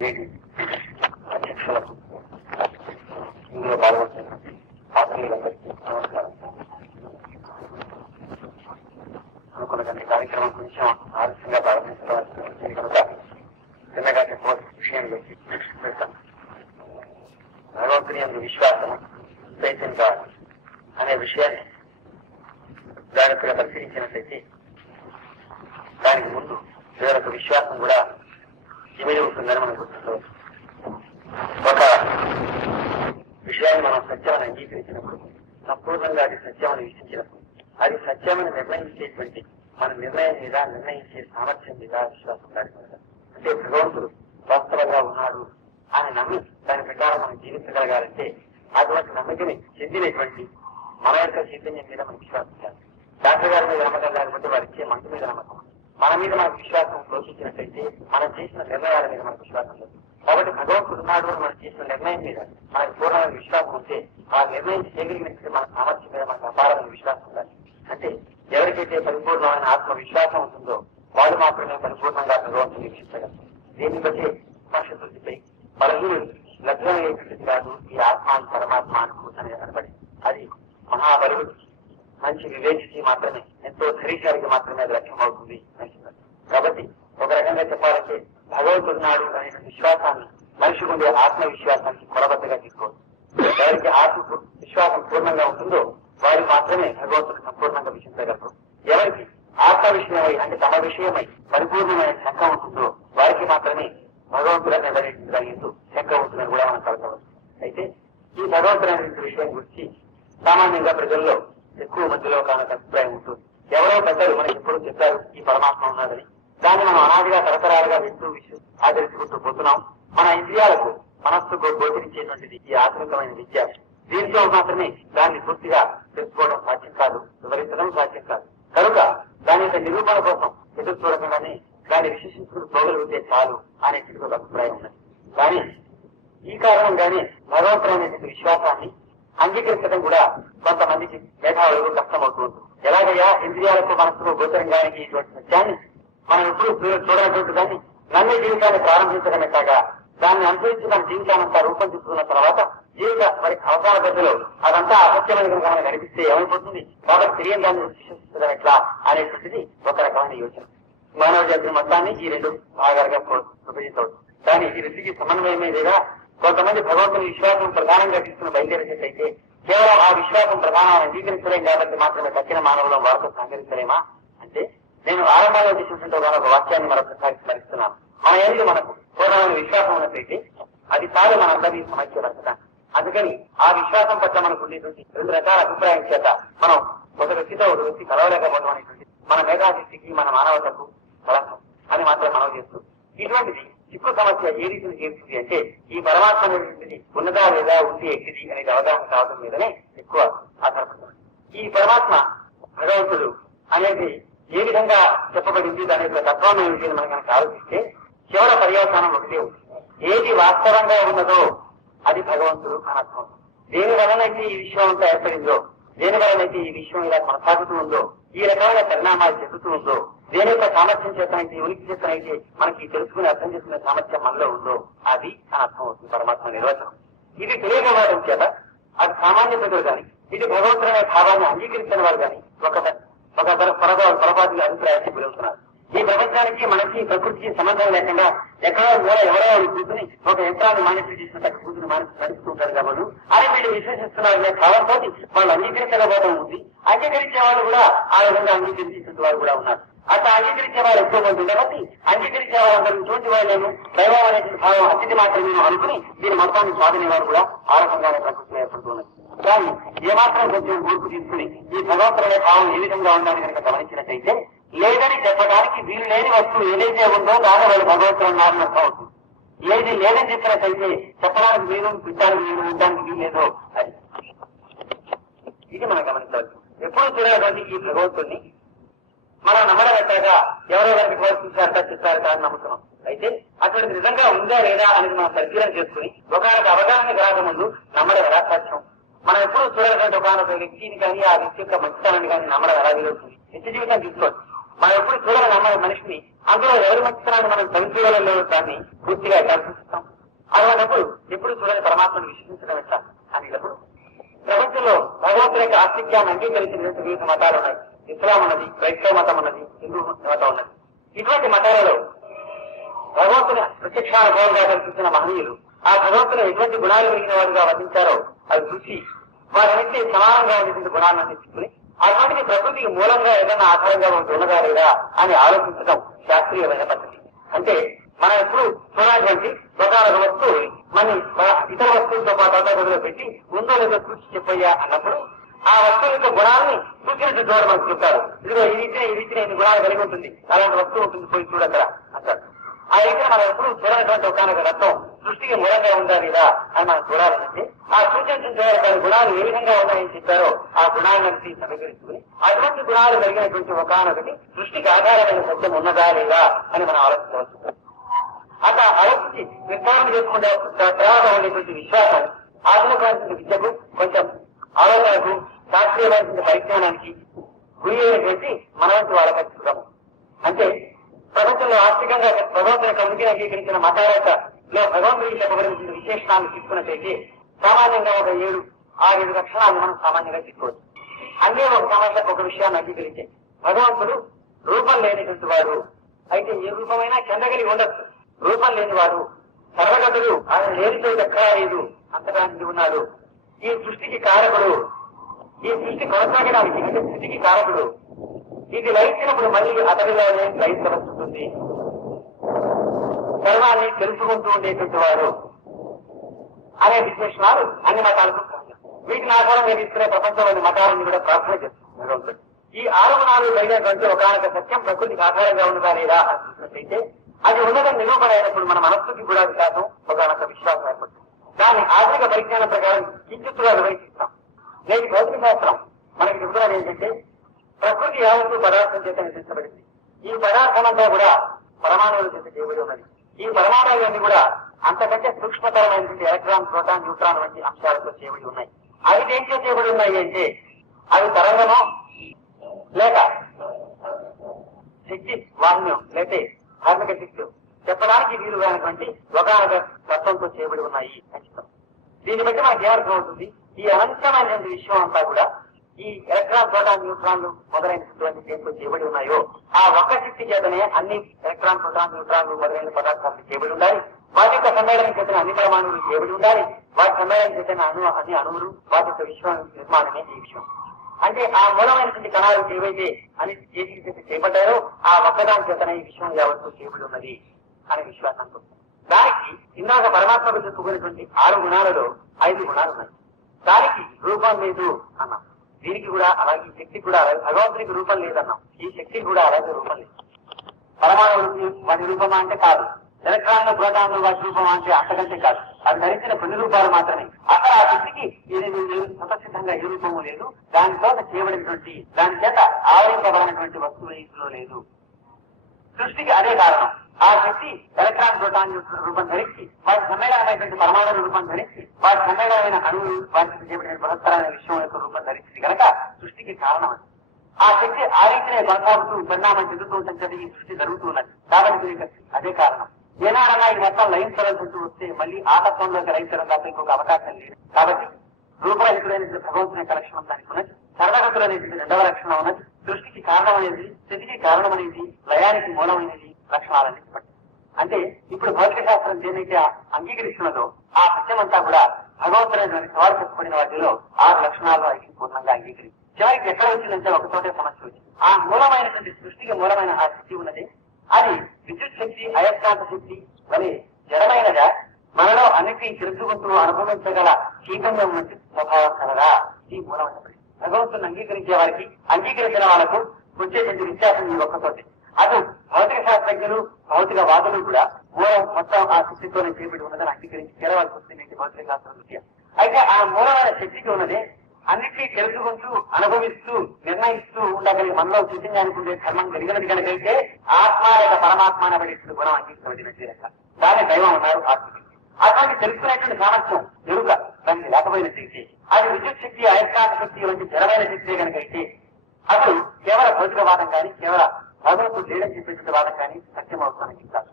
అధ్యక్షులకు ఇందులో పాల్గొంటున్న ఆత్మీయులందరికీ నమస్కారం. అనుకున్న కార్యక్రమం కొంచెం ఆలస్యంగా ప్రారంభించవలసి వచ్చింది కనుక చిన్నగా చెప్పవలసిన విషయంలోకి వెళ్తాం. భగవంతుని యందు విశ్వాసం చైతన్య అనే విషయాన్ని జాగ్రత్తగా పరిశీలించినట్లయితే దానికి ముందు చివరకు విశ్వాసం కూడా ఇమిడి ఉంటుందని మనం గుర్తుంచవచ్చు. ఒక విషయాన్ని మనం సత్యమని అంగీకరించినప్పుడు, సంపూర్ణంగా అది సత్యమని విశ్వసించినప్పుడు, అది సత్యమని నిర్ణయించేటువంటి మన నిర్ణయం మీద నిర్ణయించే సామర్థ్యం మీద విశ్వాసం దాని అంటే భగవంతుడు వాస్తవంగా ఉన్నాడు అని నమ్మి దాని ప్రకారం మనం జీవించగలగాలంటే అటువంటి నమ్మకని చెందినటువంటి మన యొక్క చైతన్యం మీద మనం విశ్వాసించాలి. డాక్టర్ గారి మీద నమ్మకం లేకపోతే వారు ఇచ్చే మందు మీద నమ్మకం, మన మీద మనకు విశ్వాసం పోషించినట్లయితే మనం చేసిన నిర్ణయాల మీద మనకు విశ్వాసం లేదు. కాబట్టి భగవంతుడు ఉన్నాడు అని మనం చేసిన నిర్ణయం మీద మనకు పూర్ణమైన విశ్వాసం ఉంటే ఆ నిర్ణయం చేయగలిగినట్టు మన సామర్థ్యం మీద మనకు అపారమైన విశ్వాసం ఉండాలి. అంటే ఎవరికైతే పరిపూర్ణమైన ఆత్మ విశ్వాసం ఉంటుందో వాళ్ళు మాత్రమే పరిపూర్ణంగా భగవంతుని వీక్షించగలరు. దీన్ని బట్టి సంశుద్ధిపై బలహీనుడు లగ్నమైనటువంటిది కాదు ఈ ఆత్మ పరమాత్మ అనుభూతని అనబడి అది మహాబలుడికి మంచి వివేచికి మాత్రమే, ఎంతో ధైర్యశాలికి మాత్రమే అది లక్ష్యమవుతుంది అంటున్నారు. కాబట్టి ఒక రకంగా చెప్పాలంటే భగవంతుడున్నాడు అనే విశ్వాసాన్ని మనిషికి ఉండే ఆత్మవిశ్వాసానికి కొలబద్దగా తీసుకోవచ్చు. ఎవరికి ఆత్మ విశ్వాసం పూర్ణంగా ఉంటుందో వారు మాత్రమే భగవంతుడు సంపూర్ణంగా వీక్షించగలరు. ఎవరికి ఆత్మ విషయమై అంటే తమ విషయమై పరిపూర్ణమైన శంక ఉంటుందో వారికి మాత్రమే భగవంతుడు నిర్వహించగలిగిందో శంక ఉంటుందని కూడా మనం కలగవచ్చు. అయితే ఈ భగవంతుడు అనే విషయం గురించి సామాన్యంగా ప్రజల్లో ఎక్కువ మందిలో కానక అభిప్రాయం ఉంటుంది. ఎవరో పెద్దలు మనకి ఎప్పుడు చెప్పారు ఈ పరమాత్మ ఉన్నాడని, దాన్ని మనం అనాదిగా తరతరాలుగా వింటూ ఆచరించుకుంటూ పోతున్నాం. మన ఇంద్రియాలకు మనస్సుకు గోచరించేటువంటిది ఈ ఆధునికమైన విద్య. దీంతో మాత్రమే దాన్ని పూర్తిగా తెలుసుకోవడం సాధ్యం కాదు, వివరించడం సాధ్యం కాదు. కనుక దాని యొక్క నిరూపణ కోసం ఎదురు చూడకుండానే దాన్ని విశ్లేషించుకుని పోగలిగితే చాలు అనేటువంటి ఒక అభిప్రాయం ఉన్నది. కానీ ఈ కారణంగానే భగవంతుడు అనేటువంటి విశ్వాసాన్ని అంగీకరించడం కూడా కొంతమందికి మేధావులకు కష్టమవుతూ ఉంటుంది. ఎలాగయ్యా ఇంద్రియాలకు మనస్సుకు గోచరంగానికి ఇటువంటి సత్యాన్ని మనం ఎప్పుడు చూడనటువంటి దాన్ని నమ్మే జీవితాన్ని ప్రారంభించడమే కాగా దాన్ని అనుసరించి మన జీవితానంతా రూపొందించుకున్న తర్వాత జీవిత మరి అవసరాల దశలో అదంతా అసత్యమైన కనుక మనకు అనిపిస్తే ఏమైపోతుంది, కాబట్టి తెలియని దాన్ని విశ్వసించడం ఎట్లా అనేటువంటిది ఒక రకమైన యోచన. మానవ జాతి మొత్తాన్ని ఈ రెండు భాగాలుగా విభజించవచ్చు. కానీ ఈ రెండుకి సమన్వయమే లేదా కొంతమంది భగవంతుని విశ్వాసం ప్రధానంగా తీసుకుని బయలుదేరేటైతే కేవలం ఆ విశ్వాసం ప్రధానాన్ని అంగీకరించలేం కాబట్టి మాత్రమే తక్కిన మానవులను వారితో సహకరించలేమా అంటే నేను ఆరంభంలో చేసినటువంటి ఒక వాక్యాన్ని మరొకసారి స్మరిస్తున్నాను. మన ఏది మనకు పూర్ణమైన విశ్వాసం ఉన్నట్లయితే అది చాలు మనందరినీ సమస్య రక్షణ. అందుకని ఆ విశ్వాసం పట్ల మనకు ఉండేటువంటి రెండు రకాల అభిప్రాయం చేత మనం ఒక వ్యక్తితో ఒక వ్యక్తి కలవలేకపోవడం అనేటువంటి మన మేధాశక్తికి మన మానవతకు కలంకం అని మాత్రం మనం చేస్తూ ఇటువంటిది చిక్కు సమస్య ఏ రీతిని చేస్తుంది అంటే ఈ పరమాత్మ అనేటువంటిది ఉన్నదా లేదా ఉంది ఎక్కిది అనేది అవగాహన కావడం మీదనే ఎక్కువ ఆధారపడుతుంది. ఈ పరమాత్మ భగవంతుడు అనేది ఏ విధంగా చెప్పబడింది దాని యొక్క తత్వం ఏమిటి మనం కనుక ఆలోచిస్తే చివర పర్యవసానం ఒకటే ఉంది. ఏది వాస్తవంగా ఉన్నదో అది భగవంతుడు అనర్థం. దేని వలనైతే ఈ విశ్వం అంతా ఏర్పడిందో, దేని వలనైతే ఈ విశ్వం ఇలా కొనసాగుతూ ఉందో, ఈ రకమైన పరిణామాలు చెందుతూ ఉందో, దేని యొక్క సామర్థ్యం చేతనైతే ఉనికి చేతనైతే మనకి తెలుసుకుని అర్థం చేసుకునే సామర్థ్యం మనలో ఉందో అది అనర్థం అవుతుంది పరమాత్మ నిర్వచనం. ఇది తెలియకపోవడం చేత అది సామాన్య ప్రజలు కానీ ఇది భగవంతుడనే భావాన్ని అంగీకరించిన వారు కానీ ఒక పొరపాటు అభిప్రాయాన్ని గురవుతున్నారు. ఈ ప్రపంచానికి మనకి ప్రకృతికి సంబంధం లేకుండా ఎక్కడో మూల ఎవరో కూర్చుని ఒక యంత్రాన్ని మానిటర్ చేసినట్టు కూర్చుని మానిటర్ నడుస్తూ ఉంటారు కాబట్టి అని వీళ్ళు విశ్వసిస్తున్నారనే భావంతో వాళ్ళు అంగీకరించకపోవడం ఉంది. అంగీకరించే వాళ్ళు కూడా ఆ విధంగా అంగీకరించేటువంటి వారు కూడా ఉన్నారు. అట్లా అంగీకరించే వారు ఎక్కువ మంది ఉండబట్టి అంగీకరించే వాళ్ళందరూ ఇటువంటి వాళ్ళేమో దైవం అనేటువంటి భావం అతిథి మాత్రమే అనుకుని దీని మొత్తాన్ని సాధనే వారు కూడా ఆ రకంగానే ప్రకృతిలో ఏర్పడుతున్నారు. కానీ ఏమాత్రం కొంచెం ఊర్పు తీసుకుని ఈ భగవంతుడే భావం ఏ విధంగా ఉండాలని కనుక గమనించినట్టయితే లేదని చెప్పడానికి వీలు లేని వస్తువు ఏదైతే ఉందో దాని వాళ్ళు భగవంతుడు ఉన్నారని అర్థం అవుతుంది. ఏది లేదని చెప్పినట్టయితే చెప్పడానికి వీలు పిచ్చానికి వీలు ఉండడానికి వీలు లేదో అది ఇది మనం గమనించవచ్చు. ఎప్పుడు చూడేటువంటి ఈ భగవంతుడిని మనం నమ్మడబట్టాక ఎవరో వారికి కోరుకుంటారట చెప్తారట అని నమ్ముతున్నాం. అయితే అటువంటి నిజంగా ఉందా లేదా అనేది మనం పరిశీలన చేసుకుని ఒకనొక అవగాహన రాక ముందు నమ్మడం ఎలా సాధ్యం? మనం ఎప్పుడు చూడేటువంటి ఒకనొక వ్యక్తిని కానీ ఆ వ్యక్తి యొక్క మంచితనాన్ని కానీ నమ్మడం ఎలా వీలవుతుంది? నిత్య జీవితం తీసుకోవచ్చు. మనం ఎప్పుడు చూడని నమ్మని మనిషిని అందులో ఎవరి మంచితనాన్ని మనం సరిచూడాలలో దాన్ని పూర్తిగా ఎలా చూస్తాం. అలాంటప్పుడు ఎప్పుడు చూడని పరమాత్మను విశ్వసించడం ఎట్లా అనేటప్పుడు ప్రపంచంలో భగవంతుని యొక్క ఆస్తిక్యాన్ని అంగీకరించినటువంటి వివిధ మతాలు ఉన్నాయి. ఇస్లాం ఉన్నది, క్రైస్తవ మతం ఉన్నది, హిందూ మతం ఉన్నది. ఇటువంటి మతాలలో భగవంతుని ప్రత్యక్షానుభవంగా కల్పించిన మహనీయులు ఆ భగవంతుని ఎటువంటి గుణాలు కలిగిన వారుగా వర్ణించారో అవి చూసి వారి నుంచి సమానంగా ఉండేటువంటి గుణాలను అందించుకుని అటువంటిది ప్రకృతికి మూలంగా ఏదైనా ఆధారంగా ఉన్నదా లేదా అని ఆలోచించడం శాస్త్రీయమైన పద్ధతి. అంటే మనం ఎప్పుడు చూడాలంటే ఒకనొక వస్తువు మన ఇతర వస్తువులతో పాటు అడ్డగదిలో పెట్టి ఉందో లేదో చూసి చెప్పయ్యా అన్నప్పుడు ఆ వస్తువు యొక్క గుణాలని చూసినట్టు చూడడం మనకు చెప్తారు. ఇదిగో ఈ రీతిన ఇన్ని గుణాలు కలిగి ఉంటుంది, అలాంటి వస్తువు ఉంటుంది, పోయి చూడక్కడ అంటారు. ఆ రీతిలో మనం ఎప్పుడు చూడనటువంటి ఒకనొక రత్నం సృష్టికి మూలంగా ఉందా లేదా అని మనం చూడాలంటే ఆ సూచించిన దాని గుణాలు ఏ విధంగా ఉన్నాయని చెప్పారో ఆ గుణాలను సమీకరించుకుని అటువంటి గుణాలు కలిగినటువంటి ఒకనొకటి సృష్టికి ఆధారమైన సత్యం ఉన్నదా లేదా అని మనం ఆలోచించవచ్చు. అట్లా ఆలోచించి నిర్ధారణ చేసుకునే తర్వాత ఉండేటువంటి విశ్వాసం ఆధునికమైన విద్యకు, కొంచెం ఆలోచనకు, శాస్త్రీయమైన పరిజ్ఞానానికి గురి అయినటువంటి మన వంటి వాళ్ళకి చూడము. అంటే ప్రపంచంలో ఆర్థికంగా భగవంతుని యొక్క ఉనికిని అంగీకరించిన మతాలతో భగవంతుడికి చెప్పబడిన విశేషణాలను తీసుకున్నట్లయితే సామాన్యంగా ఒక 7-6 లక్షణాలను మనం సామాన్యంగా తీసుకోవచ్చు. అన్నీ ఒక సమస్యకు ఒక విషయాన్ని అంగీకరించే భగవంతుడు రూపం లేనిటువంటి వాడు. అయితే ఏ రూపమైనా చెందగలిగి ఉండొచ్చు. రూపం లేనివాడు, సర్వగతుడు, ఆయన లేనితో ఎక్కడా లేదు, అంతగా ఉన్నాడు. ఈ సృష్టికి కారకుడు, ఈ సృష్టి కొనసాగడానికి అంటే స్థితికి కారకుడు. ఇది లయించినప్పుడు మళ్ళీ అతడిలోనే లయించవలసింది. సర్వాన్ని తెలుసుకుంటూ ఉండేటువంటి వాడు అనే విశేషణాలు అన్ని మతాలకు వీటిని ఆధారంగా తీసుకునే ప్రపంచంలోని మతాలను కూడా ప్రార్థన చేస్తుంది. ఈ 6 గుణాలు కలిగినటువంటి ఒకనొక సత్యం ప్రకృతికి ఆధారంగా ఉన్నదా లేదా అని చూసినట్లయితే అది ఉన్నదని నిరూపణ అయినప్పుడు మన మనస్సుకి కూడా విశ్వాసం, ఒకనొక విశ్వాసం ఏర్పడుతుంది. దాన్ని ఆధునిక పరిజ్ఞానం ప్రకారం కించిత్తుగా వివరిస్తాం. నేటి భౌతిక శాస్త్రం మనకి చెబుతున్నది ఏంటంటే ప్రకృతి యావత్తు పదార్థం చేత నిర్మించబడింది. ఈ పదార్థమంతా కూడా పరమాణువుల చేత చేయబడి ఉన్నది. ఈ పరమాణువులన్నీ కూడా అంతకంటే సూక్ష్మతరమైనటువంటి ఎలక్ట్రాన్, ప్రోటాన్, న్యూట్రాన్ వంటి అంశాలతో చేయబడి ఉన్నాయి. అవి దేంట్లో చేయబడి ఉన్నాయి అంటే అవి తరంగమో లేక శక్తి వాహ్యం లేతే ధార్మిక శక్తి చెప్పడానికి వీలు కానటువంటి ఒకనొక తత్వంతో చేయబడి ఉన్నాయి ఖచ్చితం. దీన్ని బట్టి మనకి ఏమర్థం అవుతుంది, ఈ అనంతమైనటువంటి విషయం అంతా కూడా ఈ ఎలక్ట్రాన్, ప్రోటాన్, న్యూట్రాన్లు మొదలైనటువంటి దేంతో చేయబడి ఉన్నాయో ఆ ఒక్క శక్తి చేతనే అన్ని ఎలక్ట్రాన్, ప్రోటాన్, న్యూట్రాన్లు మొదలైన పదార్థాలు చేయబడి ఉండాలి. వాటి యొక్క సమ్మేళనం చేతన అన్ని పరమాణువులు చేయబడి ఉండాలి. వాటి సమ్మేళనం చేతన అన్ని అణువులు, వాటి యొక్క విశ్వం నిర్మాణమే ఈ విషయం. అంటే ఆ మూలమైనటువంటి కణాలు ఏవైతే అని చేపట్టారో ఆ ఒక్కదాని చేతన ఈ విషయం యావత్తు చేయబడి ఉన్నది అనే విశ్వాసంతో దానికి ఇందాక పరమాత్మకు చెప్పుకునేటువంటి 6 గుణాలలో 5 గుణాలు ఉన్నాయి. దానికి రూపం లేదు అన్నాం. దీనికి కూడా అలాగే, శక్తికి కూడా అలాగే. భగవంతునికి రూపం లేదన్నాం, ఈ శక్తికి కూడా అలాగే రూపం లేదు. పరమాణువులకి వాటి రూపమా అంటే కాదు, ఎలక్ట్రాన్లు, ప్రోటాన్లు వాటి రూపమా అంటే అంతకంటే కాదు. అది ధరించిన కొన్ని రూపాలు మాత్రమే. అక్కడ ఆ శక్తికి స్వతసిద్ధంగా ఏ రూపము లేదు. దానితో చేయబడినటువంటి దాని చేత ఆవరింపబడినటువంటి వస్తువు ఇందులో లేదు. సృష్టికి అదే కారణం. ఆ శక్తి ఎలక్ట్రాన్, ప్రోటాన్ రూపం ధరించి వాటి సమ్మేళనమైనటువంటి పరమాణు రూపం ధరించి వాటి సమ్మేళనమైన అణువులు వాటికి చేయబడిన బృహత్తరమైన విషయం యొక్క రూపం ధరించింది కనుక సృష్టికి కారణం అది. ఆ శక్తి ఆ రీతినే కొనసాగుతూ పరిణామం చెందుతూ ఉంటుంది. ఈ సృష్టి జరుగుతూ ఉన్నది కాబట్టి అదే కారణం. ఏనాడన్నా ఈ మొత్తం లయించవలసి వస్తే మళ్ళీ ఆ తత్వంలోకి లయించడం తప్ప ఇంకొక అవకాశం లేదు. కాబట్టి రూపరహితుడైన భగవంతుని యొక్క లక్షణం దానికి ఉన్నది. సర్వగతులు అనేది 2వ లక్షణం ఉన్నది. సృష్టికి కారణం అనేది, స్థితికి కారణం అనేది, లయానికి మూలమైనది లక్షణాలని చెప్పండి. అంటే ఇప్పుడు భౌతిక శాస్త్రం ఏదైతే అంగీకరిస్తున్నదో ఆ సత్యమంతా కూడా భగవంతుడైనటువంటి సవాలు చెప్పబడిన వాటిలో 6 లక్షణాలు పూర్ణంగా అంగీకరించి చివరికి ఎక్కడ వచ్చిందంటే ఒక చోటే సమస్య వచ్చింది. ఆ మూలమైనటువంటి సృష్టికి మూలమైన ఆ శక్తి ఉన్నది. అది విద్యుత్ శక్తి, అయస్కాంత శక్తి వలె జడమైనదా, మనలో అన్నిటినీ తెలుసుకుంటూ అనుభవించగల చైతన్యం వంటి స్వభావం కలదా? ఈ మూలమైన భగవంతుని అంగీకరించే వారికి, అంగీకరించిన వాళ్లకు వచ్చేటువంటి వ్యత్యాసం ఈ ఒక్కతోటి. అటు భౌతిక శాస్త్రజ్ఞులు, భౌతిక వాదులు కూడా మూలం మొత్తం ఆ శక్తితోనే చేపడి ఉన్నదని అంగీకరించి కేరళకు వస్తుంది భౌతిక శాస్త్రం దృష్ట్యా. అయితే ఆ మూలమైన శక్తికి ఉన్నదే అన్నిటినీ తెలుసుకుంటూ, అనుభవిస్తూ, నిర్ణయిస్తూ ఉండగలిగే మనలో చైతన్యానికి ఉండే ధర్మం కలిగినది కనుకైతే ఆత్మ యొక్క పరమాత్మ అనేటువంటి గుణం అంగీకరించినట్టు లెక్క. దాని దైవం ఉన్నారు ఆత్మకి. అటువంటి తెలుసుకునేటువంటి సామర్థ్యం ఎరుక దానికి లేకపోయినట్టయితే అది విద్యుత్ శక్తి, అయస్కాంత శక్తి వంటి జడమైన శక్తి కనుకైతే అసలు కేవల భౌతికవాదం కానీ, కేవల భగవంతుడు లేడని చెప్పేటువంటి వాదం కానీ సత్యం అవసరానికి ఉంటుంది.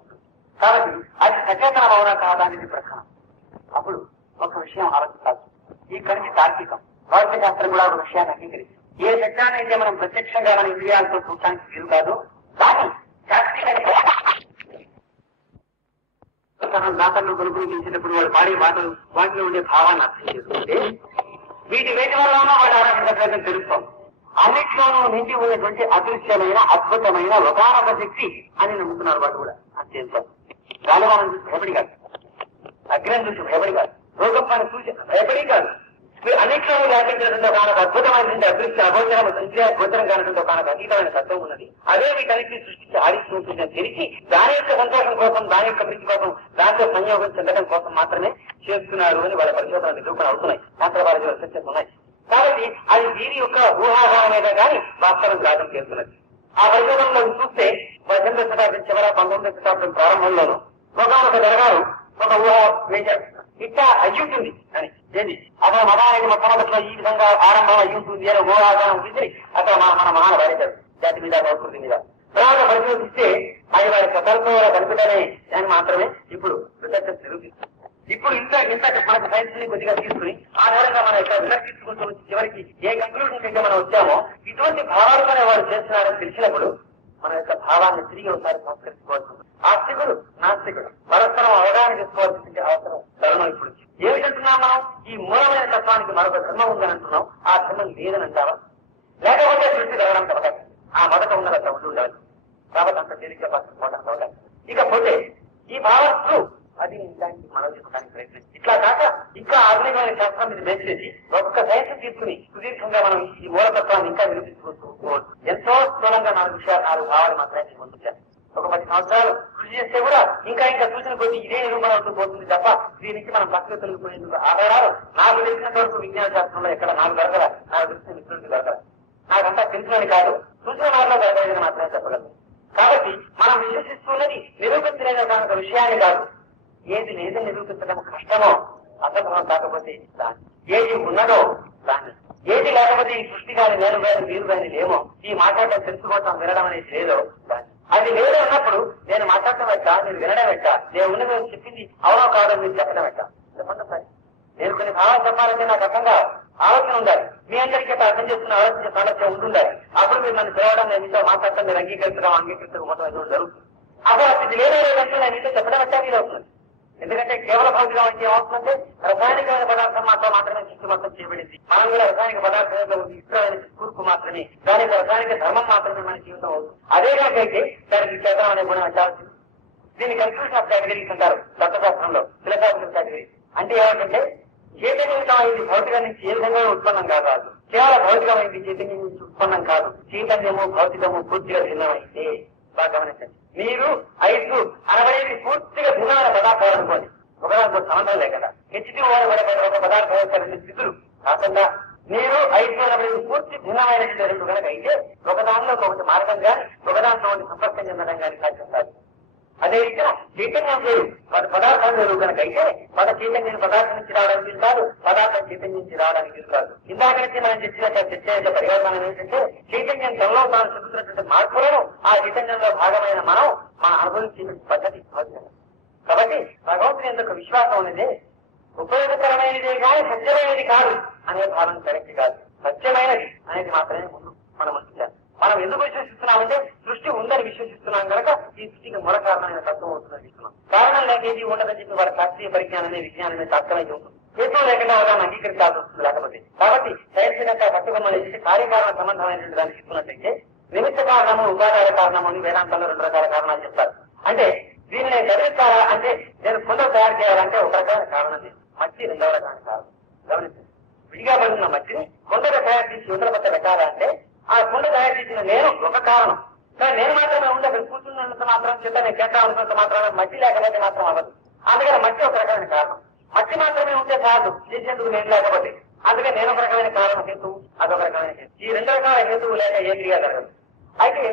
కాబట్టి అది సచేతనం అవునా కాదా అనేది ప్రశ్న. అప్పుడు ఒక విషయం ఆలోచించాల్సి, ఇక్కడి నుంచి తార్కికం భౌతిక శాస్త్రం కూడా ఒక విషయాన్ని అంగీకరిస్తుంది. ఏ సత్యాన్ని అయితే మనం ప్రత్యక్షంగా మన ఇంద్రియాలతో చూడటానికి వీలు కాదు, దాన్ని శాస్త్రీయ దాతలు కొనుగోలు వాడు పాడే మాటలు వాటిలో ఉండే భావాన్ని అర్థం చేసుకుంటే వీటి వల్ల వాడు ఆరాధించడం తెలుస్తాం. అన్నిట్లోనూ నిండి ఉన్నటువంటి అదృశ్యమైన అద్భుతమైన ఒకానొక శక్తి అని నమ్ముతున్నారు వాడు కూడా. అంతేంత గాలివానం చూసి భయపడి కాదు, అగ్ని చూసి భయపడి కాదు, భూకంపాన్ని చూసి భయపడి కాదు, అన్నిట్లోనూ వ్యాపించినటువంటి ఒక అద్భుతమైనటువంటి అదృశ్య అగోచరం సంఖ్య గోచరం కానటువంటి ఒక అతీతమైన తత్వం ఉన్నది. అదే వీటన్నిటిని సృష్టించి ఆడిస్తూ ఉంటుందని తెలిసి దాని యొక్క సంతోషం కోసం, దాని యొక్క ప్రీతి కోసం, దాంతో సంయోగం చెందడం కోసం మాత్రమే చేస్తున్నారు అని వాళ్ళ పరిశోధన నిరూపణ అవుతున్నాయి, శాస్త్రవాద చర్చలు ఉన్నాయి. కాబట్టి అది వీరి యొక్క ఊహాగానమేదా కానీ వాస్తవం కాదని చేస్తున్నది. ఆ పరిశోధనలో చూస్తే 18వ శతాబ్దం చివర 19వ శతాబ్దం ప్రారంభంలోనూ ఒక జరగారు ఒక ఊహ వేశారు, ఇట్లా అయ్యుంటుంది అని. ఏంటి అతను మతానికి మొట్టమొదట్లో ఈ విధంగా ఆరంభం అయ్యుంటుంది అని ఊహాగానం విసిరి అతను మన మహాన వాడేశారు జాతి మీద, సంస్కృతి మీద. తర్వాత పరిశోధిస్తే అది వారి స్వతంత్రంగా కనిపెట్టనే అని మాత్రమే ఇప్పుడు రిసెర్చ్ నిరూపిస్తుంది. ఇప్పుడు ఇంత మనకు సైన్స్ ని కొద్దిగా తీసుకుని ఆధారంగా మనం ఇక్కడ విలక్షించుకుంటూ చివరికి ఏ కంక్లూజన్ అయితే మనం వచ్చామో ఇటువంటి భావాలతోనే వారు చేస్తున్నారని తెలిసినప్పుడు మన యొక్క భావాన్ని తిరిగి ఒకసారి సంస్కరించుకోవాల్సి ఉంటుంది. ఆస్తికుడు నాస్తికుడు పరస్పరం అవగాహన చేసుకోవాల్సిన అవసరం ధర్మం ఇప్పుడు ఏమిటంటున్నాం మనం? ఈ మూలమైన తత్వానికి మరొక ధర్మం ఉందని అంటున్నాం. ఆ ధర్మం లేదని అంటావా? లేకపోతే సృష్టి జరగడం తప్పదు. ఆ మొదట ఉన్నదంతా ఉండి ఉండాలి కాబట్టి అంత తేలిక పోవడం. ఇకపోతే ఈ భావస్తు అది దానికి మనం చెప్పడానికి ప్రయత్నించి ఇట్లా కాక ఇంకా ఆధునికమైన శాస్త్రం మీద బేస్ చేసి ఒక్క సైన్స్ తీసుకుని సుదీర్ఘంగా మనం ఈ మూలతత్వాన్ని ఇంకా నిరూపించుకోవచ్చు. ఎంతో స్థూలంగా 4 విషయాలు 4 భావాలు మాత్రమే ముందుంచారు. ఒక 10 సంవత్సరాలు కృషి చేస్తే కూడా ఇంకా చూసిన కొద్ది ఇదే నిరూపణ అవుతూ పోతుంది తప్ప దీనికి మనం పక్కన తెలుగుకునేందుకు ఆధారాలు నాకు తెలిసినంత వరకు విజ్ఞాన శాస్త్రంలో ఎక్కడ నాకు దొరకరా, నాకు తెలిసిన మిత్రుడికి దొరకరా. నాకంతా తెలిసినది కాదు, చూసిన వారిలో దొరకలేదని మాత్రమే చెప్పగలను. కాబట్టి మనం విశ్వసిస్తున్నది నిరూపించలేని ఒక విషయాన్ని కాదు, ఏది లేదని నిరూపించడం కష్టమో అసంభవం కాకపోతే దాన్ని, ఏది ఉన్నదో దాన్ని, ఏది లేకపోతే ఈ సృష్టి కానీ నేను కానీ మీరు కానీ లేమో, ఈ మాట్లాడటం తెలుసుకోవటం వినడం అనేది లేదో దాన్ని. అది లేదో అన్నప్పుడు నేను మాట్లాడటం ఎట్టా, నేను వినడం ఎట్టా, నేను ఉన్నది చెప్పింది అవునో కాదో మీరు చెప్పడం ఎట్టా? చెప్పండి సార్. నేను కొన్ని భావాలు చెప్పాలంటే నాకు అర్థంగా ఆలోచన ఉండాలి. మీ అందరికీ అర్థం చేస్తున్న ఆలోచన సామర్థ్యం ఉంటుండాలి. అప్పుడు మీరు నన్ను పిలవడం, నేను మీతో మాట్లాడటం, మీరు అంగీకరించకపోవడం ఏదో జరుగుతుంది. అప్పుడు అది లేదంటే నేను మీతో చెప్పడం ఎట్టా వీలు అవుతుంది. ఎందుకంటే కేవల భౌతికం అంటే ఏమవుతుందంటే రసాయనికమైన పదార్థం మాత్రమే సృష్టి మొత్తం చేయబడింది. మనం కూడా రసాయనిక పదార్థంలో ఇష్టమైన కూర్పు మాత్రమే, దానికి రసాయనిక ధర్మం మాత్రమే మన జీవితం అవుతుంది. అదే కాకైతే దానికి చేద్దాం అనే గుణం అంటాల్సింది. దీన్ని కన్ఫ్యూషన్ ఆఫ్ కేటగిరీస్ అంటారు తత్వశాస్త్రంలో, ఫిలసాఫికల్ కేటగిరీ. అంటే ఏమంటే చైతన్యమైంది భౌతికం నుంచి ఏ విధంగా ఉత్పన్నం కాదు, కేవలం భౌతికమైంది చైతన్యం నుంచి ఉత్పన్నం కాదు. చైతన్యము భౌతికము పూర్తిగా భిన్నమైతే బాగా గమనించండి. నీరు, ఐసు అనబడేది పూర్తిగా భిన్నమైన పదార్థాలు అనుకోండి, ఒకదానికి సంబంధం లేకుండా హెచ్డి ఒక పదార్థం స్థితులు కాకుండా నీరు, ఐసు అనబడేది పూర్తి భిన్నమైనటువంటి రెండు కనుక అయితే ఒకదానిలో ఒకటి మార్గం కానీ ఒకదాంట్లో ఒకటి సంపర్కం చెందడం కానీ సాధ్యం కాదు. అదే రీతిగా చైతన్యం వేరు, పదార్థం వేరు కనుక అయితే చైతన్యం పదార్థం నుంచి రావడానికి వీలు కాదు, పదార్థం చైతన్యం నుంచి రావడానికి వీలు కాదు. ఇందాక నుంచి మనం చర్చ పరివర్తనం ఏంటంటే చైతన్యం తనలో తాను చెందుతున్నటువంటి మార్పులను ఆ చైతన్యంలో భాగమైన మనం అనుభవించిన పద్ధతి భౌతికం. కాబట్టి భగవంతుని యొక్క విశ్వాసం అనేది ఉపయోగకరమైనదే కానీ సత్యమైనది కాదు అనే భావన కరెక్ట్ కాదు. సత్యమైనది అనేది మాత్రమే ముందు మనం అందించాలి. మనం ఎందుకు విశ్వసిస్తున్నామంటే సృష్టి ఉందని విశ్వసిస్తున్నాం కనుక ఈ సృష్టికి మూల కారణమైన తత్వం అవుతుందని ఇస్తున్నాం. కారణం లేక ఏది ఉండదని చెప్పి వారి శాస్త్రీయ పరిజ్ఞానమే విజ్ఞానమే తాత్కాలిక ఉంటుంది. హేతువు లేకుండా దాన్ని అంగీకరించాల్సి వస్తుంది లేకపోతే. కాబట్టి సైన్స్ కనుక పట్టుకొమ్మని చేసి కార్యకారణ సంబంధమైనటువంటి దాన్ని ఇస్తున్నట్టయితే నిమిత్త కారణము, ఉపాదాయ కారణము అని వేదాంతంలో 2 రకాల కారణాలు చెప్తారు. అంటే దీనిని చదివిస్తారా అంటే నేను కుండలు తయారు చేయాలంటే ఒక రకమైన కారణం లేదు, మట్టి 2వ రకమైన కారణం. గమనించండి, విడిగా పడుతున్న మట్టిని కుండగా తయారు చేసి యువతల పట్ల పెట్టాలంటే ఆ కుండ తయారు చేసిన నేను ఒక కారణం. కానీ నేను మాత్రమే ఉండి అక్కడ కూర్చున్నంత మాత్రం చేత నేను కేటా అనుకున్నంత మాత్రమే మట్టి లేకపోతే మాత్రం అవ్వదు. అందుకని మట్టి ఒక రకమైన కారణం. మట్టి మాత్రమే ఉంటే కాదు చేసేందుకు నేను లేకపోతే, అందుకని నేను ఒక రకమైన కారణం హేతువు, అదొక రకమైన హేతు. ఈ 2 రకాల హేతువు లేక ఏ క్రియ జరగదు. అయితే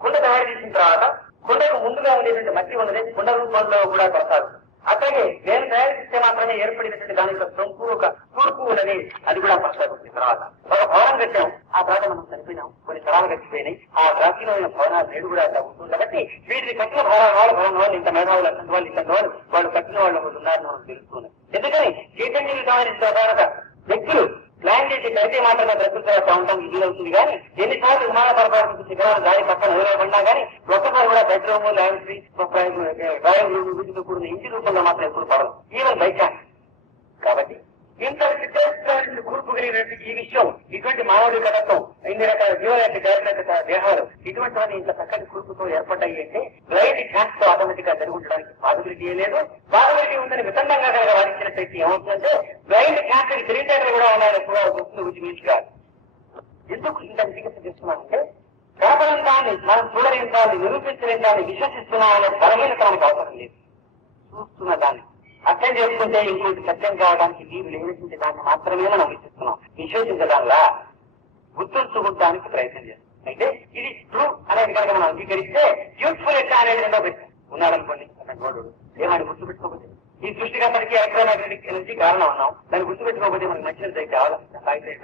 కుండ తయారు చేసిన తర్వాత కుండకు ముందుగా ఉండేటువంటి మట్టి ఉన్నది కుండ రూపంలో కూడా కొడతారు. అట్లాగే నేను తయారు చేస్తే మాత్రమే ఏర్పడినటువంటి దాని యొక్క సొంపు ఒక కూర్పు ఉన్నది, అది కూడా పక్షాలు తర్వాత ఒక భవనం కట్టాం, ఆ తర్వాత మనం చనిపోయినాం, కొన్ని తరాలు గడిచిపోయినాయి, ఆ ప్రాచీనమైన భవనాలు నేడు కూడా అట్లా ఉంటుంది. కాబట్టి వీటిని కట్టిన భవనం వాళ్ళు ఇంత మేధావులు అటువంటి వాళ్ళు ఇంత వాళ్ళు కట్టిన వాళ్ళు ఉన్నారని మనకు తెలుస్తుంది. ఎందుకని చైతన్యం గమనించిన వ్యక్తులు ప్లాన్ చేసి కడితే మాత్రమే ప్రకృతి ఉండడానికి వీలవుతుంది. కానీ ఎన్నిసార్లు విమాన పరపాటు శిఖరాలు గాలి పక్కన నిలబడినా కానీ ఒక్కసారి కూడా బెడ్రూమ్ డ్రాయింగ్ రూమ్ వీటితో కూడిన ఇంటి రూపంలో మాత్రం ఎప్పుడు పడదు, ఈవెన్ బై ఛాన్స్. కాబట్టి ఇంత కూర్పు కలిగినటువంటి ఈ విషయం, ఇటువంటి మానవుడి కథత్వం, ఇన్ని రకాల జీవుల యొక్క దేహాలు ఇటువంటివన్నీ ఇంత చక్కటి కూర్పుతో ఏర్పడ్డాయి అంటే బ్లైండ్ ఛాన్స్ తో ఆటోమేటిక్ గా జరుగుతుండడానికి పాసిబిలిటీ లేదు. పాసిబిలిటీ ఉందని వితండంగా కనుక వాదించినట్టయితే ఏమవుతుందంటే బ్లైండ్ ఛాన్స్ తెలివితేటలు కూడా ఉన్నాయని కూడా వస్తుంది రుచి మించి కాదు. ఎందుకు ఇంత చికిత్స చేస్తున్నామంటే కనపడని దాన్ని, మనం చూడలేని దాన్ని, నిరూపించలేని దాన్ని విశ్వసిస్తున్నామనే బలహీనత మనకు అవసరం లేదు. చూస్తున్న దాన్ని అర్థం చేసుకుంటే ఇంకోటి సత్యం కావడానికి వీలు లేనిటువంటి దాన్ని మాత్రమే మనం విశ్వసిస్తున్నాం. విశ్వసించడంలా గుర్తుంచుకుంటానికి ప్రయత్నం చేస్తాం. అయితే ఇది ట్రూ అనేది కనుక మనం అంగీకరిస్తే యూస్ఫుల్ ఎట్లా అనేది రెండో ప్రశ్న. ఉన్నాడనుకోండి గోడు ఏమని గుర్తుపెట్టుకోకపోతే, ఈ సృష్టికర్తకి ఎలక్ట్రోమాగ్నెటిక్ ఎనర్జీ కారణం ఉన్నాం, దాన్ని గుర్తుపెట్టుకోకపోతే మనకి నచ్చినది అయితే కావాలా,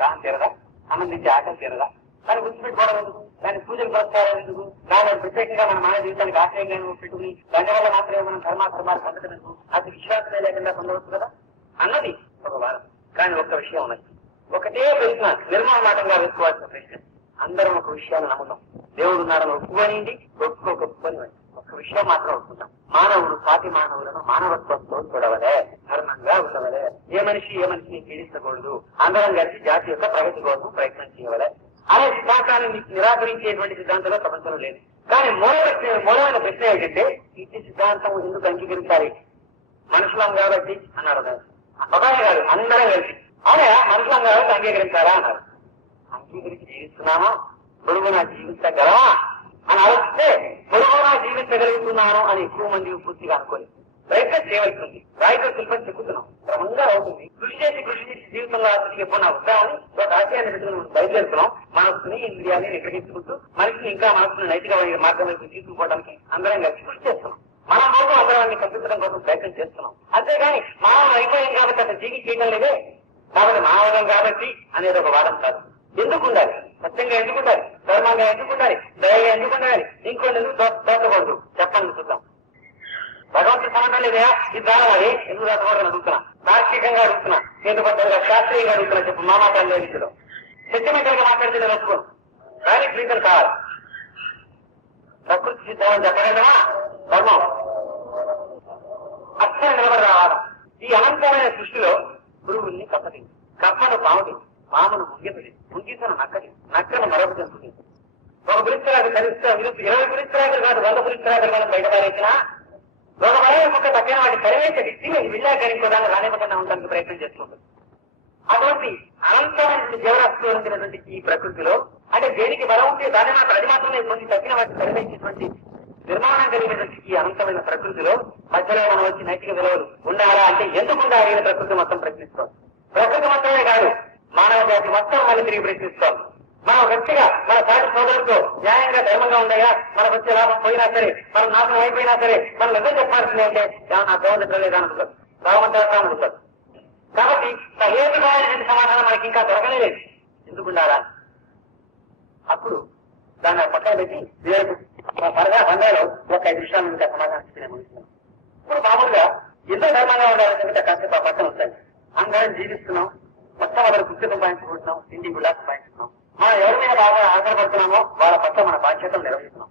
దాహం తీరదా, ఆనందించే ఆటలు తీరదా, దాన్ని గుర్తుపెట్టుకోవడం ఎందుకు, దాన్ని పూజలు పురస్కారాలు ఎందుకు, దాని ప్రత్యేకంగా మన మానవ జీవితానికి ఆశ్రయంగా పెట్టుకుని దాని వల్ల మాత్రమే మనం ధర్మాధర్మాలు పొందడం అది విశ్వాసమే లేకుండా పొందవచ్చు కదా అన్నది ఒక వాదం. కానీ ఒక్క విషయం ఉన్నది, ఒకటే ప్రశ్న నిర్మమాటంగా వేసుకోవాల్సిన ప్రశ్న. అందరం ఒక విషయాన్ని నమ్ముతాం, దేవుడు ఉన్నాడని ఒప్పుకొనింది, ఒప్పుకోకపోని ఒక్క విషయం మాత్రం ఒప్పుకుంటాం, మానవుడు సాటి మానవులను మానవత్వంతో చూడవలే, ధర్మంగా ఉండవలే, ఏ మనిషిని పీడించకూడదు, అందరం కలిసి జాతి యొక్క ప్రగతి కోసం ప్రయత్నం చేయవలే అనే సిద్ధాంతాన్ని నిరాకరించేటువంటి సిద్ధాంతంలో ప్రపంచంలో లేదు. కానీ మూలమైన ప్రశ్న ఏంటంటే ఇట్టి సిద్ధాంతం ఎందుకు అంగీకరించాలి, మనుషులం కాబట్టి అన్నారు. ఒకటే కాదు, అందరం కలిసి అవునా మనుషులం కాబట్టి అంగీకరించాలా అన్నారు. అంగీకరించి జీవిస్తున్నామా, పొరుగునా జీవించగలమా అని ఆలోచిస్తే పొరుగునా జీవించగలుగుతున్నాను అని ఎక్కువ మంది పూర్తిగా అనుకోలేదు. ప్రయత్నం చేయవలసింది, రాయితో శిల్పం చెక్కుతున్నాం, క్రమంగా అవుతుంది. కృషి చేసి జీవితంలో అతనికి ఎప్పుడు వద్దామని ఒక ఆశయాన్ని పెట్టుకుని బయలుదేరుతున్నాం. మనసుని ఇంద్రియాన్ని నిగ్రహించుకుంటూ మనిషిని ఇంకా మనసుని నైతిక మార్గం వైపు తీసుకుపోవడానికి అందరం కలిసి కృషి చేస్తున్నాం. మనం కోసం అందరాన్ని కల్పించడం కోసం ప్రయత్నం చేస్తున్నాం. అంతేగాని మానవం అయిపోయాం కాబట్టి అతను జీవి చేయడం లేదే, కాబట్టి మానవం కాబట్టి అనేది ఒక వాదం కాదు. ఎందుకు ఉండాలి, సత్యంగా ఎందుకు ఉండాలి, ధర్మంగా ఎందుకు ఉండాలి, దయగా ఎందుకు ఉండాలి, ఇంకోటి ఎందుకు దోచకూడదు చెప్పండి చూద్దాం. భగవంతుడు సంబంధం లేదా, ఇది దాని ఎందుకు దాచకూడదని అడుగుతున్నా, తార్కికంగా అడుగుతున్నా, కేంద్రబద్ధంగా శాస్త్రీయంగా అడుగుతున్నా. చెప్పు మా మాటల్లో ఇందులో సెంటిమెంటల్ గా మాట్లాడితే నేను ఒప్పుకోను, కానీ రీజన్ కావాలి. ప్రకృతి సిద్ధాలని చెప్పగలమా, ధర్మం అక్షర నిలబడి రావాలి. ఈ అనంతమైన సృష్టిలో పురుగుల్ని కప్పది, కప్పను పాముది, పామును ముంగిపడి, ముంగిసను నక్కది, నక్కను మరొక జంతువుది. ఒక పురిత్రాలు కలిస్తే 20 పురిత్రాలు కాదు 100 పురిత్రాలు మనం బయటపడేసినా ఒక వలయ మొక్క తగ్గిన వాటి పరివేశ విల్లాకరించుకోవడానికి రానివ్వకుండా ఉండడానికి ప్రయత్నం చేస్తుంటుంది. అటువంటి అనంతమైన జీవరాశిలో ఉండినటువంటి ఈ ప్రకృతిలో అంటే దేనికి బలం ఉంటే దాని మాత్రం అది మాత్రమే కొన్ని తగ్గిన వాటిని పరివేశించినటువంటి నిర్మాణం కలిగినటువంటి ఈ అనంతమైన ప్రకృతిలో మధ్యలో మనం వచ్చి నైతిక విలువలు ఉండాలా అంటే ఎందుకు ఉండాలి ప్రకృతి మొత్తం ప్రశ్నిస్తాం. ప్రకృతి మొత్తమే కాదు, మానవ జాతి మొత్తం మళ్ళీ తిరిగి ప్రశ్నిస్తాం. మనం గట్టిగా మన సాటి సోదరులతో న్యాయంగా ధర్మంగా ఉండగా మనకు వచ్చే లాభం పోయినా సరే, మనం నాశనం అయిపోయినా సరే, మనం నిజం చెప్పాల్సింది అంటే నా గవర్నమెంట్ లేదా అనుకుంటారు, రావమంటారా అనుకుంటారు. కాబట్టి సహేతుకమైనటువంటి సమాధానం మనకి ఇంకా దొరకలేదు, ఎందుకు ఉండాలా. అప్పుడు దాన్ని పక్కన పెట్టి త్వరగా బంధాలు ఒక 5 నిమిషాల నుంచి సమాధానం ఇచ్చిన ముగిస్తున్నాం. ఇప్పుడు మామూలుగా ఎంతో ధర్మంగా ఉండాలంటే కాసేపు ఆ పక్కన వస్తాయి. అందరం జీవిస్తున్నాం, మొత్తం వాళ్ళ గుర్తు సంపాదించుకుంటున్నాం, తిండి గుళ్ళ సంపాదించుకున్నాం. మనం ఎవరి మీద బాగా ఆధారపడుతున్నామో వాళ్ళ పట్ల మన బాధ్యతలు నిర్వహిస్తున్నాం.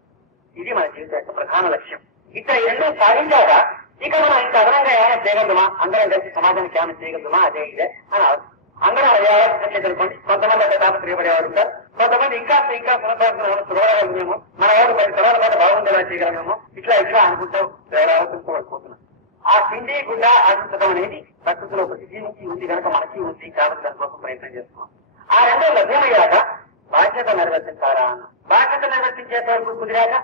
ఇది మన జీవితం యొక్క ప్రధాన లక్ష్యం. ఇట్లా ఎన్నో సాధించాక ఇక మనం ఇంత అదనంగా ఏమైనా చేయగలమా, అందరం కలిసి సమాజానికి ఏమైనా చేయగలమా, అదే ఇదే అని అందరూ అనుకోండి. కొంతమంది అక్కడ తాపత్రయపడేవారు ఉంటారు, కొంతమంది ఇంకా చూడగలమేమో, మన ఎవరు 10 తరాల పాటు బాగుండేలా చేయగలమేమో, ఇట్లా అనుకుంటూ పడిపోతున్నాం. ఆ తిండి గుడ్డ ఆశించడం అనేది ప్రకృతిలో ఒకటి జీవించి ఉంది కనుక మనకి ఉంది కాబట్టి దానికోసం ప్రయత్నం చేస్తున్నాం. ఆ రెండో లభ్యమయ్యాక బాధ్యత నిర్వర్తించారా అన్న, బాధ్యత నిర్వర్తించేంత వరకు కుదిరాక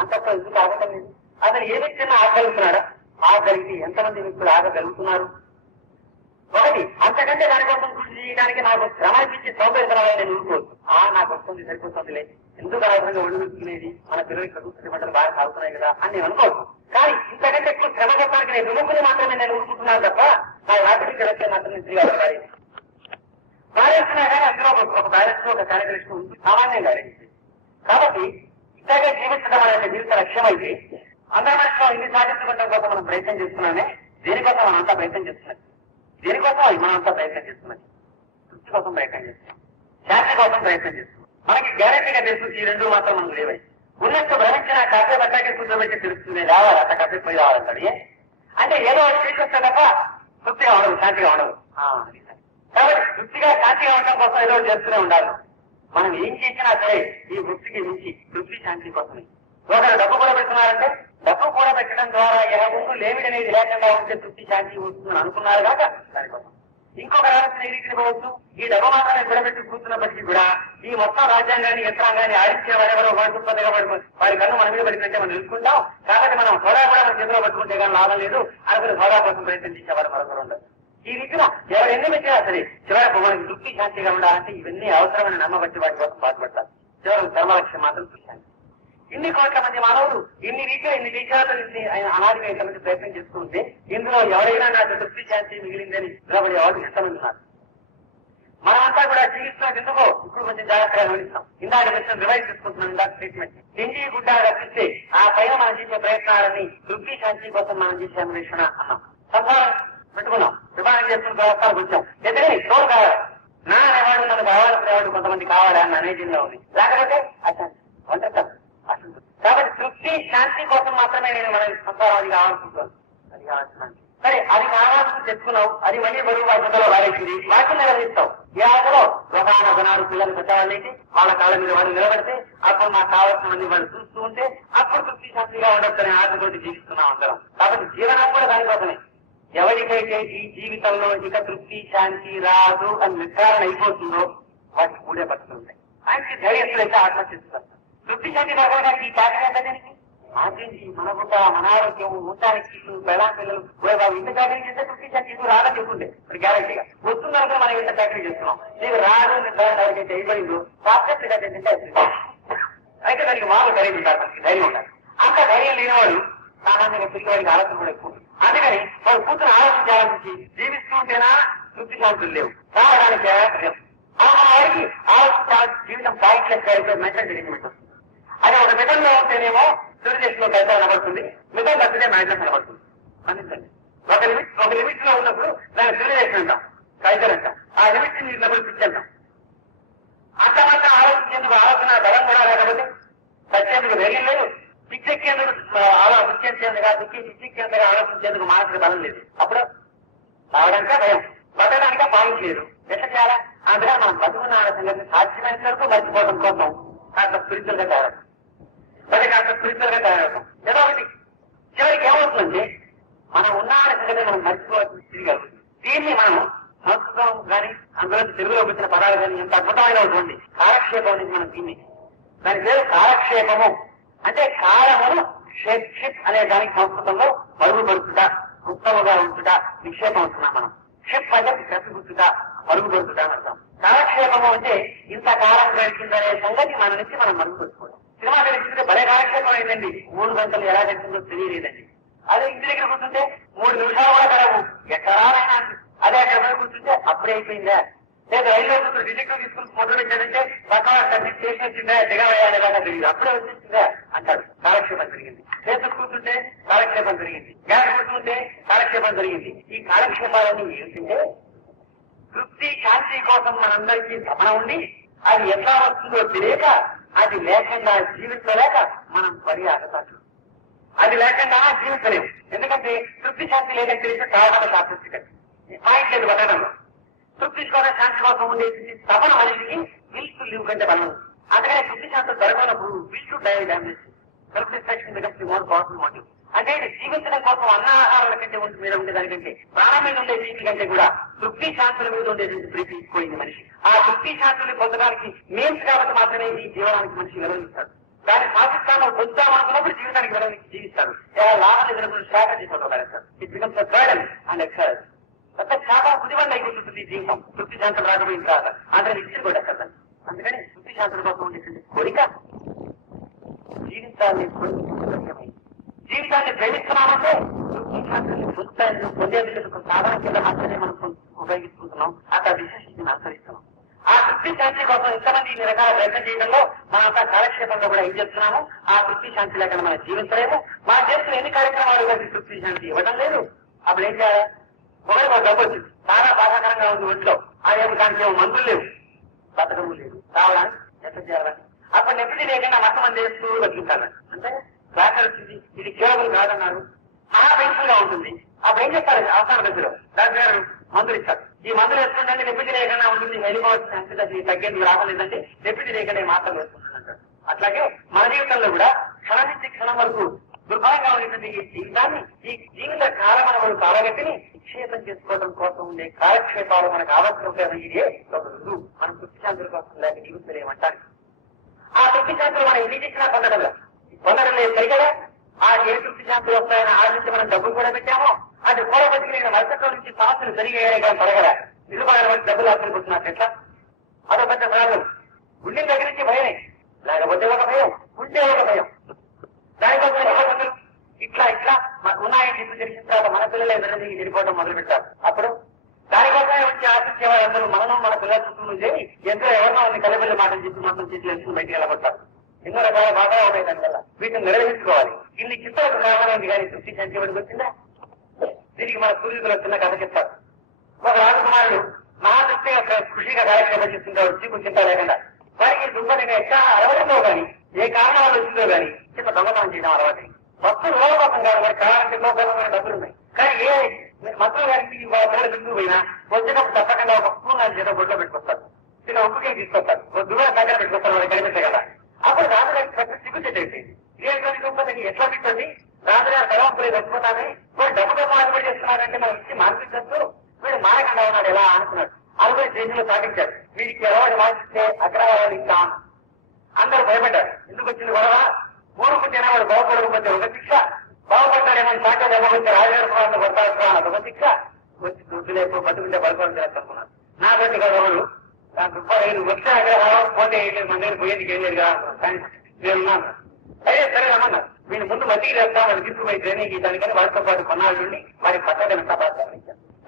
అంతకు ఎందుకు ఆగటం లేదు. అతను ఏ వ్యక్తిని ఆగలుగుతున్నాడా, ఆగలిగి ఎంతమంది వ్యక్తులు ఆగగలుగుతున్నారు. ఒకటి అంతకంటే దానికోసం కృషి చేయడానికి నాకు శ్రమ ఇప్పించి సౌకర్యతరాలని ఊరుకోవచ్చు. నాకు వస్తుంది సరిపోతుంది లేదు, ఎందుకు అనవసరంగా ఒళ్ళు చూసుకునేది, మన పిల్లలకి చదువుతున్న పంటలు బాగా సాగుతున్నాయి కదా అని నేను అనుకోవచ్చు. కానీ ఇంతకంటే ఎక్కువ శ్రమ చెప్పడానికి నేను విముక్కుని మాత్రమే నేను ఊరుకుంటున్నాను తప్ప నా రాత్రి గడపే మాత్రం నేను తిరిగి భార్యస్తున్నా కానీ అందులో ఒక బ్యాలెన్స్ ఒక కార్యదర్శి ఉంది, సామాన్యంగా అడిగింది. కాబట్టి ఇంతగా జీవించడం అనే జీవిత లక్ష్యం అయితే అందరి మనసులో ఇన్ని సాధించుకోవడం కోసం మనం ప్రయత్నం చేస్తున్నామే. దేనికోసం మనం అంతా ప్రయత్నం చేస్తున్నది, దేనికోసం మనం అంతా ప్రయత్నం చేస్తున్నది, తృప్తి కోసం ప్రయత్నం చేస్తున్నాం, శాంతి కోసం ప్రయత్నం చేస్తున్నాం. మనకి గ్యారెంటీగా తెలుసు ఈ రెండు మాత్రం మనకు లేవై. ఉన్నట్టు భ్రమించిన కాసే బట్టాకే కూర్చోబెట్టి తెలుస్తుంది, రావాలి అట్లా కాసే పోయి రావాలంటాడు. అంటే ఏదో తీసుకొస్తే తప్ప తృప్తిగా ఉండదు, శాంతిగా ఉండదు. కాబట్టి తృప్తిగా శాంతిగా ఉండడం కోసం ఏదో చేస్తూనే ఉండాలి. మనం ఏం చేసినా సరే ఈ వృత్తికి మించి తృప్తి శాంతి కోసమే. ఒకరు డబ్బు కూడా పెడుతున్నారంటే డబ్బు కూడా పెట్టడం ద్వారా ఎలా ముందు లేమిడి అనేది లేకుండా ఉంటే తృప్తి శాంతి వస్తుందని అనుకున్నారు కాక దానికోసం. ఇంకొక రాష్ట్రం ఎదిగిపోవచ్చు, ఈ డబ్బు మాత్రమే విడబెట్టి కూర్చున్నప్పటికీ కూడా ఈ మొత్తం రాజ్యాంగాన్ని యంత్రాంగాన్ని ఆడించే వారెవరో వాడుకుంటుందిగా వారి కన్ను మన మీద పడిపోతే మనం తెలుసుకుంటాం. కాబట్టి మనం హోదా కూడా మన చేతిలో పట్టుకుంటే కానీ లాభం లేదు అనుకుని హోదా కోసం ప్రయత్నం చేసేవారు మరొకరు ఉండదు. ఈ రీతిలో ఎవరు ఎన్ని పెట్టినా సరే చివరకు మనకి తృప్తి శాంతిగా ఉండాలంటే ఇవన్నీ అవసరమైన నమ్మబట్టి వాటి కోసం బాధపడతారు. చివరకు ధర్మలక్ష్యం మాత్రం తృప్తి. ఇన్ని కోట్ల మంది మానవులు ఇన్ని రీతిలో ఇన్ని దేశాలు ఆయన అనాదిగా ఇంతమంది ప్రయత్నం చేస్తుంటే ఇందులో ఎవరైనా నాకు తృప్తి శాంతి మిగిలిందని నిలబడే వాళ్ళు ఎంతమంది ఉన్నారు. మనమంతా కూడా జీవిస్తున్నది ఎందుకో ఇప్పుడు కొంచెం జాగ్రత్తగా గమనిస్తాం. ఇందాక వచ్చిన రివైజ్ తీసుకుంటున్నాం, ఇందాక ట్రీట్మెంట్ తిండి గుడ్డ రప్పిస్తే ఆ పైన మనం చేసే ప్రయత్నాలని తృప్తి శాంతి కోసం మనం చేసే అన్వేషణ అన్నాం. సంసారం పెట్టుకున్నాం, వివాహం చేస్తున్న వ్యవస్థలకు వచ్చాం. ఎదురే తోడు కావాలి, నా అనేవాడు నన్ను కావాలనేవాడు కొంతమంది కావాలి అన్న అనేజంగా ఉంది. లేకపోతే అశాంతి, ఒంటరితనం, అసంతృప్తి. కాబట్టి తృప్తి శాంతి కోసం మాత్రమే నేను మన సంసారం అది కావాలనుకుంటాను. అది కావాల్సిన సరే, అది కావాల్సి తెచ్చుకున్నావు, అది మళ్ళీ బరువు బాధ్యతలో వారేసింది, వాటిని నిర్వహిస్తావు. ఈ ఆటలో ఒకనాడు పిల్లలు పెట్టాలని వాళ్ళ కాళ్ళ మీద వాళ్ళు నిలబడితే అప్పుడు మాకు కావాల్సిన మంది వాళ్ళు చూస్తూ ఉంటే అప్పుడు తృప్తి శాంతిగా ఉండొచ్చనే ఆటతోటి జీవిస్తున్నాం అందరం. కాబట్టి జీవనం కూడా దానికోసమే. ఎవరికైతే ఈ జీవితంలో ఇక తృప్తి శాంతి రాదు అని నిర్ధారణ అయిపోతుందో వాటికి కూడే బతుకులు ఉంటాయి. ఆయనకి ధైర్యస్తులైతే ఆత్మహత్య. తృప్తి శాంతి పడడానికి ఈ చాకరీ ఆర్జించి మన గుట్ట మన ఆరోగ్యం ఉండడానికి బెళా పిల్లలు బాబు ఇంత చాకరీ చేస్తే తృప్తి శాంతి ఇది రాదని చెప్పుంటే ఇప్పుడు గ్యారంటీగా వస్తున్నారంటే మనం ఇంత చాకరీ చేస్తున్నాం. నీకు రాదు నిర్ధారణ ఎవరికైతే అయిపోయిందో సాక్షాత్గా తింటే అయితే దానికి మామూలు ధైర్యం ఉంటారు, మనకి ధైర్యం ఉండాలి. అంత ధైర్యం లేనివాడు సామాన్యంగా పిల్లవాడికి ఆలోచన కూడా ఎక్కువ. అందుకని వాడు కూతురు ఆలోచించాలని జీవిస్తూ ఉంటేనా తృప్తి శాంతులు లేవు, రావడానికి వాడికి ఆలోచించాల్సిన జీవితం పాయింట్లెస్ మెంటల్ డిగ్మెంట్ వస్తుంది. అది ఒక మితంలో ఉంటేనేమో తెలుగుదేశంలో కైతా కనబడుతుంది, మితం తప్పితే మ్యాటర్ కనబడుతుంది. అందించండి, ఒక లిమిట్ లో ఉన్నప్పుడు దాన్ని తెలుగుదేశం అంటాం, కైతలు అంటాం. ఆ లిమిట్ ని ఇట్లా పిచ్చేద్దాం. అంతమంతా ఆలోచించేందుకు ఆలోచన బలం కూడా లేకపోతే సత్యేందుకు ధైర్యం లేదు, పిచ్చెక్కేందుకు పిచ్చెక్కేందుకు ఆలోచించేందుకు మానసిక బలం లేదు. అప్పుడు రావడానికే భయం, బతకడానికే పాయింట్ లేదు. ఎట్లా చేయాలా? అందుకని మనం బతుకున్న సంగతిని సాధ్యమైనంత వరకు మర్చిపోవడం కోసం కాస్త స్పిరిచువల్ గా తయారవుతాం, మరి కాస్త స్పిరిచువల్ గా తయారవుతాం. ఏదో ఒకటి చివరికి ఏమవుతుందంటే మనం ఉన్న సంగతి మనం మర్చిపోవాల్సి తిరిగలుగుతుంది. దీన్ని మనం సంస్కృతం కానీ అందులో తెలుగులో వచ్చిన పదాలు కానీ ఎంత అద్భుతమైన ఉంటుంది. కాలక్షేపం నుంచి మనం దీన్ని దాని పేరు కాలక్షేపము. అంటే కాలమును షిప్ అనే దానికి సంస్కృతంలో మరుగుపరుచుట, గుప్తముగా ఉంచుట, నిక్షేపం ఉంటున్నాం మనం. షిప్ అంటే కప్పిగుచ్చుట, మరుగుపరుచుట అంటాం. కాలక్షేపము అంటే ఇంత కాలం గడిచిందనే సంగతి మన నుంచి మనం మరుగుపరుచుకోవడం. సినిమా గడిచింటే భలే కాలక్షేపం అయిందండి, 3 గంటలు ఎలా గడిచిందో తెలియలేదండి. అదే ఇంటి దగ్గర కూర్చుంటే 3 నిమిషాలు కూడా గడవు, ఎక్కడానైనా. అదే అక్కడ కూర్చుంటే అప్పుడే అయిపోయిందా, లేదా రైల్లో కూర్చుని డిటెక్టివ్ తీసుకుని ఫోటో పెట్టాడంటే పక్కన స్టేషన్ వచ్చిందా, దిగవేయాలేదా తెలియదు, అప్పుడే వచ్చేసిందా అంటాడు. కాలక్షేపం జరిగింది. చేతులు కూర్చుంటే కాలక్షేపం జరిగింది, గ్యాస్ కూర్చుంటే కాలక్షేపం జరిగింది. ఈ కాలక్షేపాలన్నీ ఏంటంటే తృప్తి శాంతి కోసం మనందరికీ తపన ఉండి అది ఎట్లా వస్తుందో తెలియక అది లేకుండా జీవించలేక మనం పడి ఆగతాడు. అది లేకుండా జీవించలేము. ఎందుకంటే తృప్తి శాంతి లేదని తెలిసి కావడం శాస్త్రస్థితి పాయింట్ లేదు బతకడంలో. తృప్తి కోసం శాంతి కోసం ఉండేది తపన మనిషికి విల్ టు లివ్ కంటే బలం. అందుకని తృప్తి శాంతి జరగనప్పుడు will to die damage self destruction becomes the more powerful motive. అంటే జీవించడం కోసం అన్నాహారాల కంటే మీద ఉండే దానికంటే ప్రాణం మీద ఉండే ప్రీతి కంటే కూడా తృప్తి శాంతుల మీద ఉండేటువంటి ప్రీతి ఎక్కువైంది మనిషి. ఆ తృప్తి శాంతుల్ని పొందడానికి మీన్స్ కాబట్టి మాత్రమే ఈ జీవనానికి మనిషి వివరిస్తాడు. దాన్ని పాకిస్తాన్ పొందుతామనుకున్నప్పుడు జీవితానికి వివరించి జీవిస్తాడు. ఎలా లాభం ఎదుర్కొన్న strategy photographer it becomes a burden and exercise. కొత్త చాలా బుద్ధిమంది అయిపోతుంది జీవితం తృప్తి శాంతులు రాకపోయిన తర్వాత. అందుకని ఇచ్చి కూడా అందుకని తృప్తి శాంతుల కోసం ఉండేటువంటి కోరిక జీవితాన్ని జీవితాన్ని ప్రేమిస్తున్నామంటే పొందేందుకు సాధన కింద మాత్రమే మనం ఉపయోగించుకుంటున్నాం. అక్కడ విశేషించి అనుసరిస్తున్నాం. ఆ తృప్తి శాంతి కోసం ఇంతమంది ఇన్ని రకాల ప్రయత్నం చేయడంలో మనంతా కాలక్షేపంలో కూడా ఏం చేస్తున్నాము? ఆ తృప్తి శాంతి లేకుండా మనం జీవించలేము. మన చేస్తున్న ఎన్ని కార్యక్రమాలు కలిసి తృప్తి శాంతి ఇవ్వడం లేదు. అప్పుడు ఏం చేయాలి? ఒకరికి ఒక డబ్బు వచ్చింది, చాలా బాధాకరంగా ఉంది ఒంట్లో, అదేమో దానికి ఏమో మందులు లేవు, బతకము లేదు, రావడానికి ఎట్లా చేయాలని అప్పుడు నెప్పటి లేకుండా మొత్తం మంది చేస్తూ బతుకుంటారు. అంటే డాక్టర్ వచ్చింది, ఇది కేవలం కాదన్నారు, చాలా పెయిన్ఫుల్ గా ఉంటుంది. అప్పుడు ఏం చేస్తారు? అవసరం దశలో దాని పేరు మందులు ఇస్తారు. ఈ మందులు వేసుకుంటే నెప్పిటి లేకుండా ఉంటుంది, వెళ్ళిపోవచ్చు, అంతే తగ్గేందుకు రావలేదంటే నెప్పిటి లేకుండా మాత్రం వేసుకుంటుందంటారు. అట్లాగే మన జీవితంలో కూడా క్షణం నుంచి క్షణం వరకు దుర్భరంగా ఉన్నటువంటి ఈ జీవితాన్ని, ఈ జీవిత కాలమనములు కాలగతిని నిక్షేపం చేసుకోవడం కోసం ఉండే కాలక్షేపాలు మనకు అవసరం. ఇదే ఒక రుజువు. మనం తృప్తి శాంతుల కోసం లేక జీవితలేమంటారు. ఆ తృప్తి శాంతులు మనం ఎన్ని చేసినా పొందడం లేదు సరిగదా. ఆ ఏ తృప్తి శాంతులు వస్తాయని ఆలోచించి మనం డబ్బులు కూడా పెట్టామో అంటే కూడా బతికి నేను మరుసట్లో నుంచి సమస్యలు సరిగా పడగల నిలుపడిన డబ్బులు ఆశ్రయిపోతున్నారు. ఎట్లా? అదొక పెద్ద ప్రాబ్లం. గుండె దగ్గర నుంచి భయమే, లేకపోతే ఒక భయం, ఉంటే ఒక భయం. దానికోసం ఇట్లా ఉన్నాయని చెప్పి తెలిసిన తర్వాత మన పిల్లలు ఎవరైనా వెళ్ళిపోవడం మొదలు పెట్టారు. అప్పుడు దానికోసమే వచ్చి ఆశించే వాళ్ళందరూ మనం మన పిల్లల చుట్టూ చేరి ఎంతో ఎవరినో ఉంది కలబిల్లి మాటలు చెప్పి మొత్తం చేసి వెళ్తుంది బయటికి వెళ్ళబడతారు. ఎన్నో రకాల బాధలు ఉన్నాయి దానివల్ల. వీటిని నిర్వహించుకోవాలి. ఇన్ని చిత్రాలకు కారణమైంది కానీ తృప్తి శాంతి ఎవరికి వచ్చిందా? దీనికి మన పూర్వీకులు చిన్న కథ చెప్తారు. ఒక రాజకుమారుడు మహాదృష్టిగా కృషిగా కార్యక్రమం చేస్తుంటాడు, చీకు చింత లేకుండా. వారికి దుర్బలంగా ఎక్కడ అలవాటులో కానీ ఏ కారణం వల్ల వచ్చిందో కానీ చిన్న దొంగతనం చేయడం అలవాటు. మొత్తం లోకం కాదు, వారి కారణానికి లోకమైన డబ్బులు ఉన్నాయి. కానీ ఏ మొత్తం గారికి వాళ్ళ దుడ్డు పోయినా వచ్చినప్పుడు తప్పకుండా ఒక స్పూన్ అని చేత బొడ్లో పెట్టుకొస్తారు, చిన్న ఉప్పుకే తీసుకొస్తారు, ఒక దూరం దగ్గర పెట్టుకొస్తారు, వారికి కనిపించే కదా. అప్పుడు రాజుగారికి పెద్ద సిగ్గుచెట్టు అయిపోయింది. ఇదేంటి గొప్పది ఎట్లా పెట్టండి, రాజుగారు తలవంపులేదు వచ్చిపోతానే వాడు డబ్బు డబ్బు ఆగిపడి చేస్తున్నారంటే మనం ఇచ్చి మార్పించచ్చు, వీడు మారకుండా ఉన్నాడు ఎలా అనుకున్నాడు. అందుకని దేశంలో సాధించారు. వీడికి ఎవరు మార్చిస్తే అగ్రవాళ్ళు ఇస్తాం. అందరూ భయపడ్డారు. ఎందుకు వచ్చింది గొడవ? ఊరుకుంటేనే వాడు బాగుపడకపోతే ఒక శిక్ష, బాగుపడ్డాడేమో సాధ్యం ఎవరైతే రాజగారు కొడతాడు అదొక శిక్ష. వచ్చి దుడ్డు లేకపోతే బతుకుంటే బతుకోవడం చేస్తున్నారు. నా బట్టి గొడవలు దాని రూపాయలు వచ్చే అగ్రహారం పోతే మన నేను పోయేందుకు ఏం లేదు కదా, కానీ నేనున్నాను. అదే సరే రమ్మన్నారు. వీళ్ళు ముందు మట్టికి చేస్తాం, వాళ్ళు తీసుకుపోయి ట్రైనింగ్ దానికని వారితో పాటు కొన్నాళ్ళ నుండి వారి పక్కన సమాచారం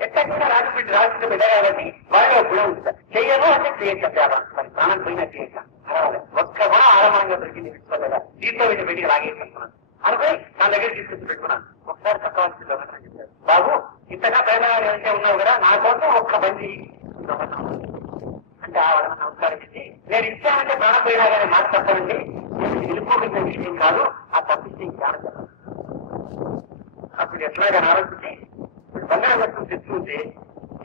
ఎట్లా రాజుపెట్టి రాజుతో పెట్టాలని వారిలో గుణం ఉంటుంది. చెయ్యను అంటే చేయొచ్చు, మరి ప్రాణం పోయినా చేయొచ్చు. ఒక్క గుణం ఆరంభంగా దొరికింది విశ్వదా, దీంతో వీళ్ళు బయటికి లాగేసుకున్నాను అనుకుని నా దగ్గర తీసుకొచ్చి పెట్టుకున్నాను. ఒకసారి తక్కువ దొంగతనం చెప్పారు. బాబు ఇంతగా ప్రేమగా ఉంటే ఉన్నావు కదా, నా కోసం ఒక్క బండి దొంగతనం అంటే ఆవిడ నమస్కారం ఇచ్చి, నేను ఇచ్చానంటే ప్రాణం పోయినా కానీ మాట తప్పనండి, నేను వెళ్ళిపోతున్న విషయం కాదు, ఆ తప్పిస్తే జ్ఞానం. అప్పుడు ఎట్లాగా ఆలోచించి బంగారం వస్తువు తెచ్చుకుంటే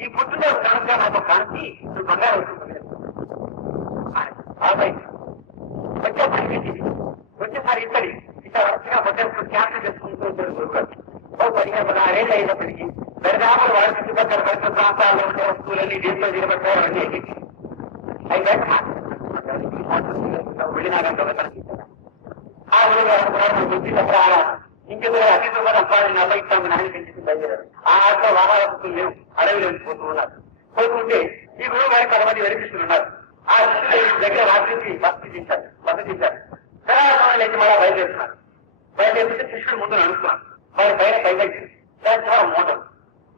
ఈ పుట్టులో కానుక నాకు కాంతి నువ్వు బంగారం వస్తువు వచ్చే పరిస్థితి వచ్చేసారి ఇద్దరి ఇట్లా వరుసగా మొత్తం క్యాన్సర్ చేసుకుంటూ ఉంటారు గురుగారు. 15-16 అయినప్పటికీ దరిదాపులు వారి చుట్టుపక్కల పరిసర ప్రాంతాల్లో ఉండే వస్తువులన్నీ దేశంలో దిగబట్టారు అన్నీ అయితే వెళ్ళినాక ఆ గురుగారు బుద్ధి తప్ప ఇంకెందుకు అతిథి కూడా అబ్బాయి 40 నాయన పెంచుకుని బయలుదేరారు. ఆ ఆటలో వాహనస్తులు లేవు, అడవిలో పోతూ ఉన్నారు. పోతుంటే ఈ గురువు గారి 10 మంది వెరిపిస్తున్నారు. ఆ దగ్గర రాత్రికి బస్సు తీశారు. తెలంగాణ లేచి మళ్ళా బయలుదేరుతున్నారు. బయలుదేరితే శిష్యుడు ముందు నడుస్తున్నారు. వారి పైన పైకి చాలా మోటార్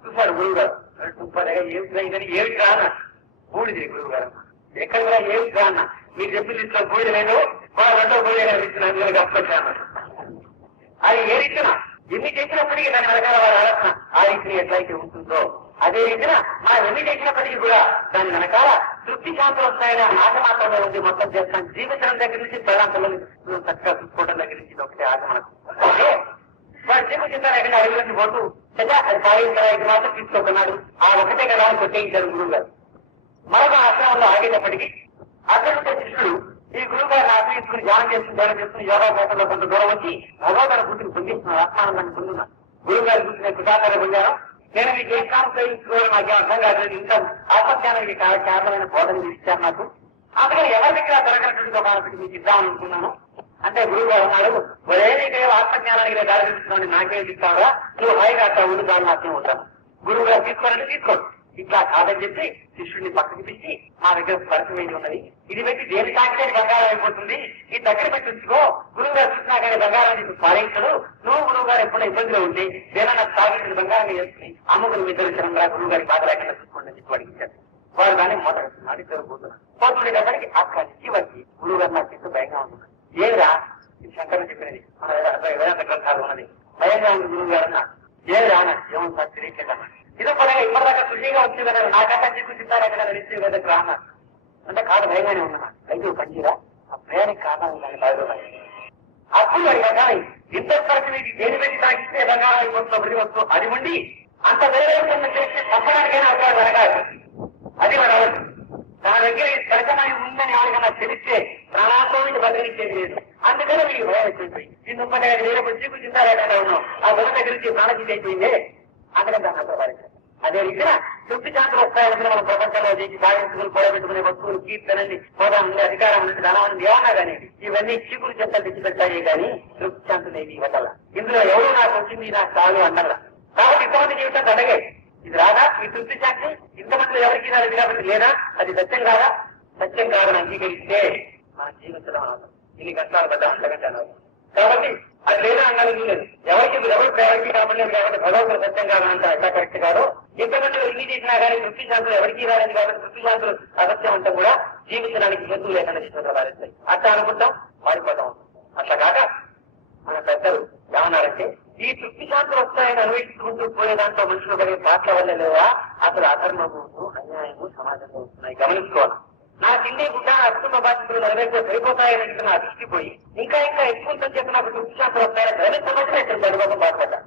చూశారు గురువు గారు. ఏమిటి రానా బూడిది గురువు గారు ఎక్కడ కూడా ఏమిటి రానా మీరు చెప్పిన ఇచ్చిన బూడి లేదు, వాళ్ళ రెండో బూడి ఇచ్చిన గప్పచ్చాను. అది ఏ రీతిన ఎన్ని చేసినప్పటికీ దాని వెనకాల వారి ఆలోచన ఆ రీతిని ఎట్లయితే ఉంటుందో అదే రీతిన మనం ఎన్ని చేసినప్పటికీ కూడా దాని వెనకాల తృప్తి శాంతులు వస్తాయని ఆట మాత్రమే ఉంది. మొత్తం చేస్తాం జీవితం దగ్గర నుంచి తల్లాంతలను చక్కగా చూసుకోవడం దగ్గర నుంచి ఒకటే ఆట మనకు. అంటే వాడు జీవితం ఎక్కడ అడిగి పోతూ చచ్చా అది పాయింట్ కదా ఇది మాత్రం తీసుకోకున్నాడు. ఆ ఒకటే కదా అని కొట్టేయించారు గురువు గారు. మరొక ఆశ్రమంలో ఆగేటప్పటికీ అక్కడ ఉంటే శిష్యుడు ఈ గురువు గారిని ఆశ్రయించుకుని ధ్యానం చేస్తుని యోగా కోసంలో కొంత దూరం వచ్చి భగవద్గీత గుర్తుని పొందిస్తున్నాను, ఆత్మానందాన్ని పొందుతున్నాను. గురువు గారి గుర్తు నేను కృతాకార పొందాను. నేను మీకు ఏ కాన్సరించుకోవడం నాకేం అర్థం కాదు. ఇంత ఆత్మజ్ఞానానికి కారణమైన బోధన ఇచ్చాను నాకు. అందుకని ఎవరి దగ్గర దొరకనటువంటి ఒక మీకు ఇద్దామని అనుకున్నాను. అంటే గురువు గారు అన్నాడు, ఒరే నీకే ఆత్మజ్ఞానానికి దారి తీసుకోండి, నాకేం ఇస్తావా, నువ్వు హాయిగా అట్లా ఉండి దాన్ని నాకేం ఉంటాను. గురువు గారు తీసుకోవాలంటే తీసుకోండి, ఇట్లా కాదని చెప్పి శిష్యుడిని పక్కకి పిలిచి మా దగ్గర పరిచయం ఏది ఉన్నది, ఇది పెట్టి దేని తాకితే బంగారం అయిపోతుంది, ఈ దగ్గర పెట్టి ఉంచుకో, గురువు గారు చూసినా కానీ బంగారం నీకు పాలించడు, నువ్వు గురువు గారు ఎప్పుడైనా ఇబ్బందిలో ఉంటే దేనన్నా తాగించిన బంగారం చేసుకుని అమ్మగురు ఇద్దరు చరంగా గురువు గారి బాధ లేకుండా చూసుకోండి అని చెప్పి అడిగించారు. వారు కానీ మొదలుస్తున్నాడు, ఇద్దరు పోతున్నారు. పోతుండేటప్పటికి అక్కడి నుంచి వచ్చి గురువు గారు నాకు ఎంతో భయంగా ఉంటుంది. ఏమిరా ఇది శంకరం చెప్పినది, మన వేదాంత గ్రంథాలు ఉన్నది, భయంగా ఉంది గురువు గారు అన్న. ఏమిరా అన్నాడు. ఏమో సార్ తెలియట్లేదమ్మా, ఇదో కూడా ఇప్పటిదాకా శుద్ధిగా వచ్చి కదా నాకంటే చిక్కుతారా కదా నిలిచి కదా గ్రామ అంటే కాదు భయంగానే ఉన్నా. అయితే పంచిరా ఆ ప్రయాణికి కారణం ఉందని బాధపడాలి. అప్పుడు అడిగా ఇంత పరిస్థితి దేని పెట్టి తాగిస్తే బంగారం అయిపోతుందో ప్రతి వస్తూ అది ఉండి అంత వేరే చేస్తే తప్పడానికైనా అవకాశం జరగాలి. అది మన తన దగ్గర ఈ సరకనాయి ఉందని ఎవరికైనా తెలిస్తే ప్రాణాంతో బదిలించేది లేదు. అందుకని వీళ్ళు భయం వచ్చింది. ఈ 35 వేల చిక్కుతారా ఉన్నాం, ఆ బల దగ్గర నుంచి ప్రాణశీతి అయిపోయిందే. అందుకని దాన్ని అంతర్భావించారు. అదే రీతిన తృప్తి శాంతులు వస్తాయంటే మనం ప్రపంచంలో చేసి బాధితులు కూడబెట్టుకునే వస్తువులు, కీర్తనండి, హోదా ఉంది, అధికారం ఉంది, ధనం ఉంది, ఏమన్నా కానీ ఇవన్నీ చీకులు చెత్తలు తెచ్చిపెట్టాయి కానీ తృప్తి శాంతులు ఏవి ఇవ్వగల. ఇందులో ఎవరు నాకు వచ్చింది నాకు చాలు అంటారా. కాబట్టి ఇంతమంది జీవితం అడగే ఇది రాదా ఈ తృప్తి శాంతి, ఇంతమందిలో ఎవరికి రాలేదు కాబట్టి లేదా అది సత్యం కాదా? సత్యం కాదని అంగీకరిస్తే మన జీవితంలో ఇన్ని కష్టాలు పడ్డా అంతకంటే. కాబట్టి అది లేదా అన్నది లేదు. ఎవరు ప్రయారిటీ కాబట్టలేదు కాబట్టి భగవంతుడు సత్యం కాదంటే ఎట్లా కరెక్ట్ కాదు. ఇంతకంటే ఇన్ని చేసినా కానీ తృప్తి శాంతులు ఎవరికి రాలేదు కాబట్టి తృప్తి శాంతులు అసత్యం అంటే కూడా జీవించడానికి హేతువు లేకుండా చిత్రంగా వారిస్తాయి. అట్లా అనుకుంటాం మారిపోతాం. అట్లా కాక మన పెద్దలు ఏమన్నారంటే ఈ తృప్తి శాంతులు వస్తాయని అనుభవించుకుంటూ పోయే దాంట్లో మనుషులు పడే పాటల వల్ల లేవా అసలు అధర్మము, అన్యాయము సమాజంలో వస్తున్నాయి. గమనించుకోవాలి. నా తిండి గుడ్డ నా కుటుంబ బాధ్యతలు నెరవేర్చే సరిపోతాయని నా దృష్టి పోయి ఇంకా ఎక్కువ చెప్పి నాకు తృప్తి శాంతులు వస్తాయని ధైర్యంతోనే దానికోసం బాధపడ్డా.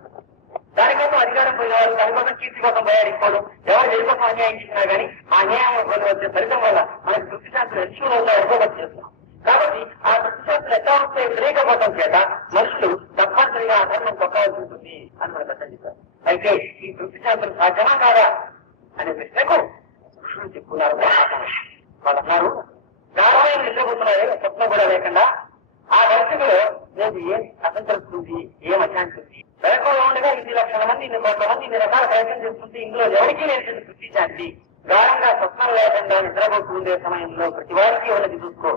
దానికోసం అధికారం పోయిన వారు దానికోసం కీర్తి కోసం పోయాడిపోవడం, ఎవరు దేనికోసం అన్యాయం చేసినా కానీ ఆ అన్యాయం వచ్చే ఫలితం వల్ల మనకు తృప్తి శాంతులు ఎక్కువ అవుతాయి అనుకోవడం చేస్తున్నాం. కాబట్టి ఆ తృప్తి శాంతులు ఎట్లా వస్తాయి తెలియకపోవడం చేత మనుషులు తప్పనిసరిగా ఆ ధర్మం కొట్టవలసి ఉంటుంది అని మనకు అర్థం చేశారు. అయితే ఈ తృప్తి శాంతులు సాధ్యమా కాదా అనే ప్రశ్నకు ఋషులు చెప్పుకున్నారు. వాళ్ళు అన్నారు గాఢమైన నిద్రపోతున్నారే స్వప్నం కూడా లేకుండా ఆ పరిస్థితిలో నేను ఏం అసంతృప్తి ఏం అశాంతి వెనకంలో ఉండగా 2 లక్షల మంది 100 కోట్ల మంది 2 రకాల ప్రయత్నం చేస్తుంటే ఇందులో ఎవరికీ లేని తృప్తి శాంతి గాఢంగా స్వప్నం లేకుండా నిద్రపోతూ ఉండే సమయంలో ప్రతి వారికి ఉన్నది చూసుకో.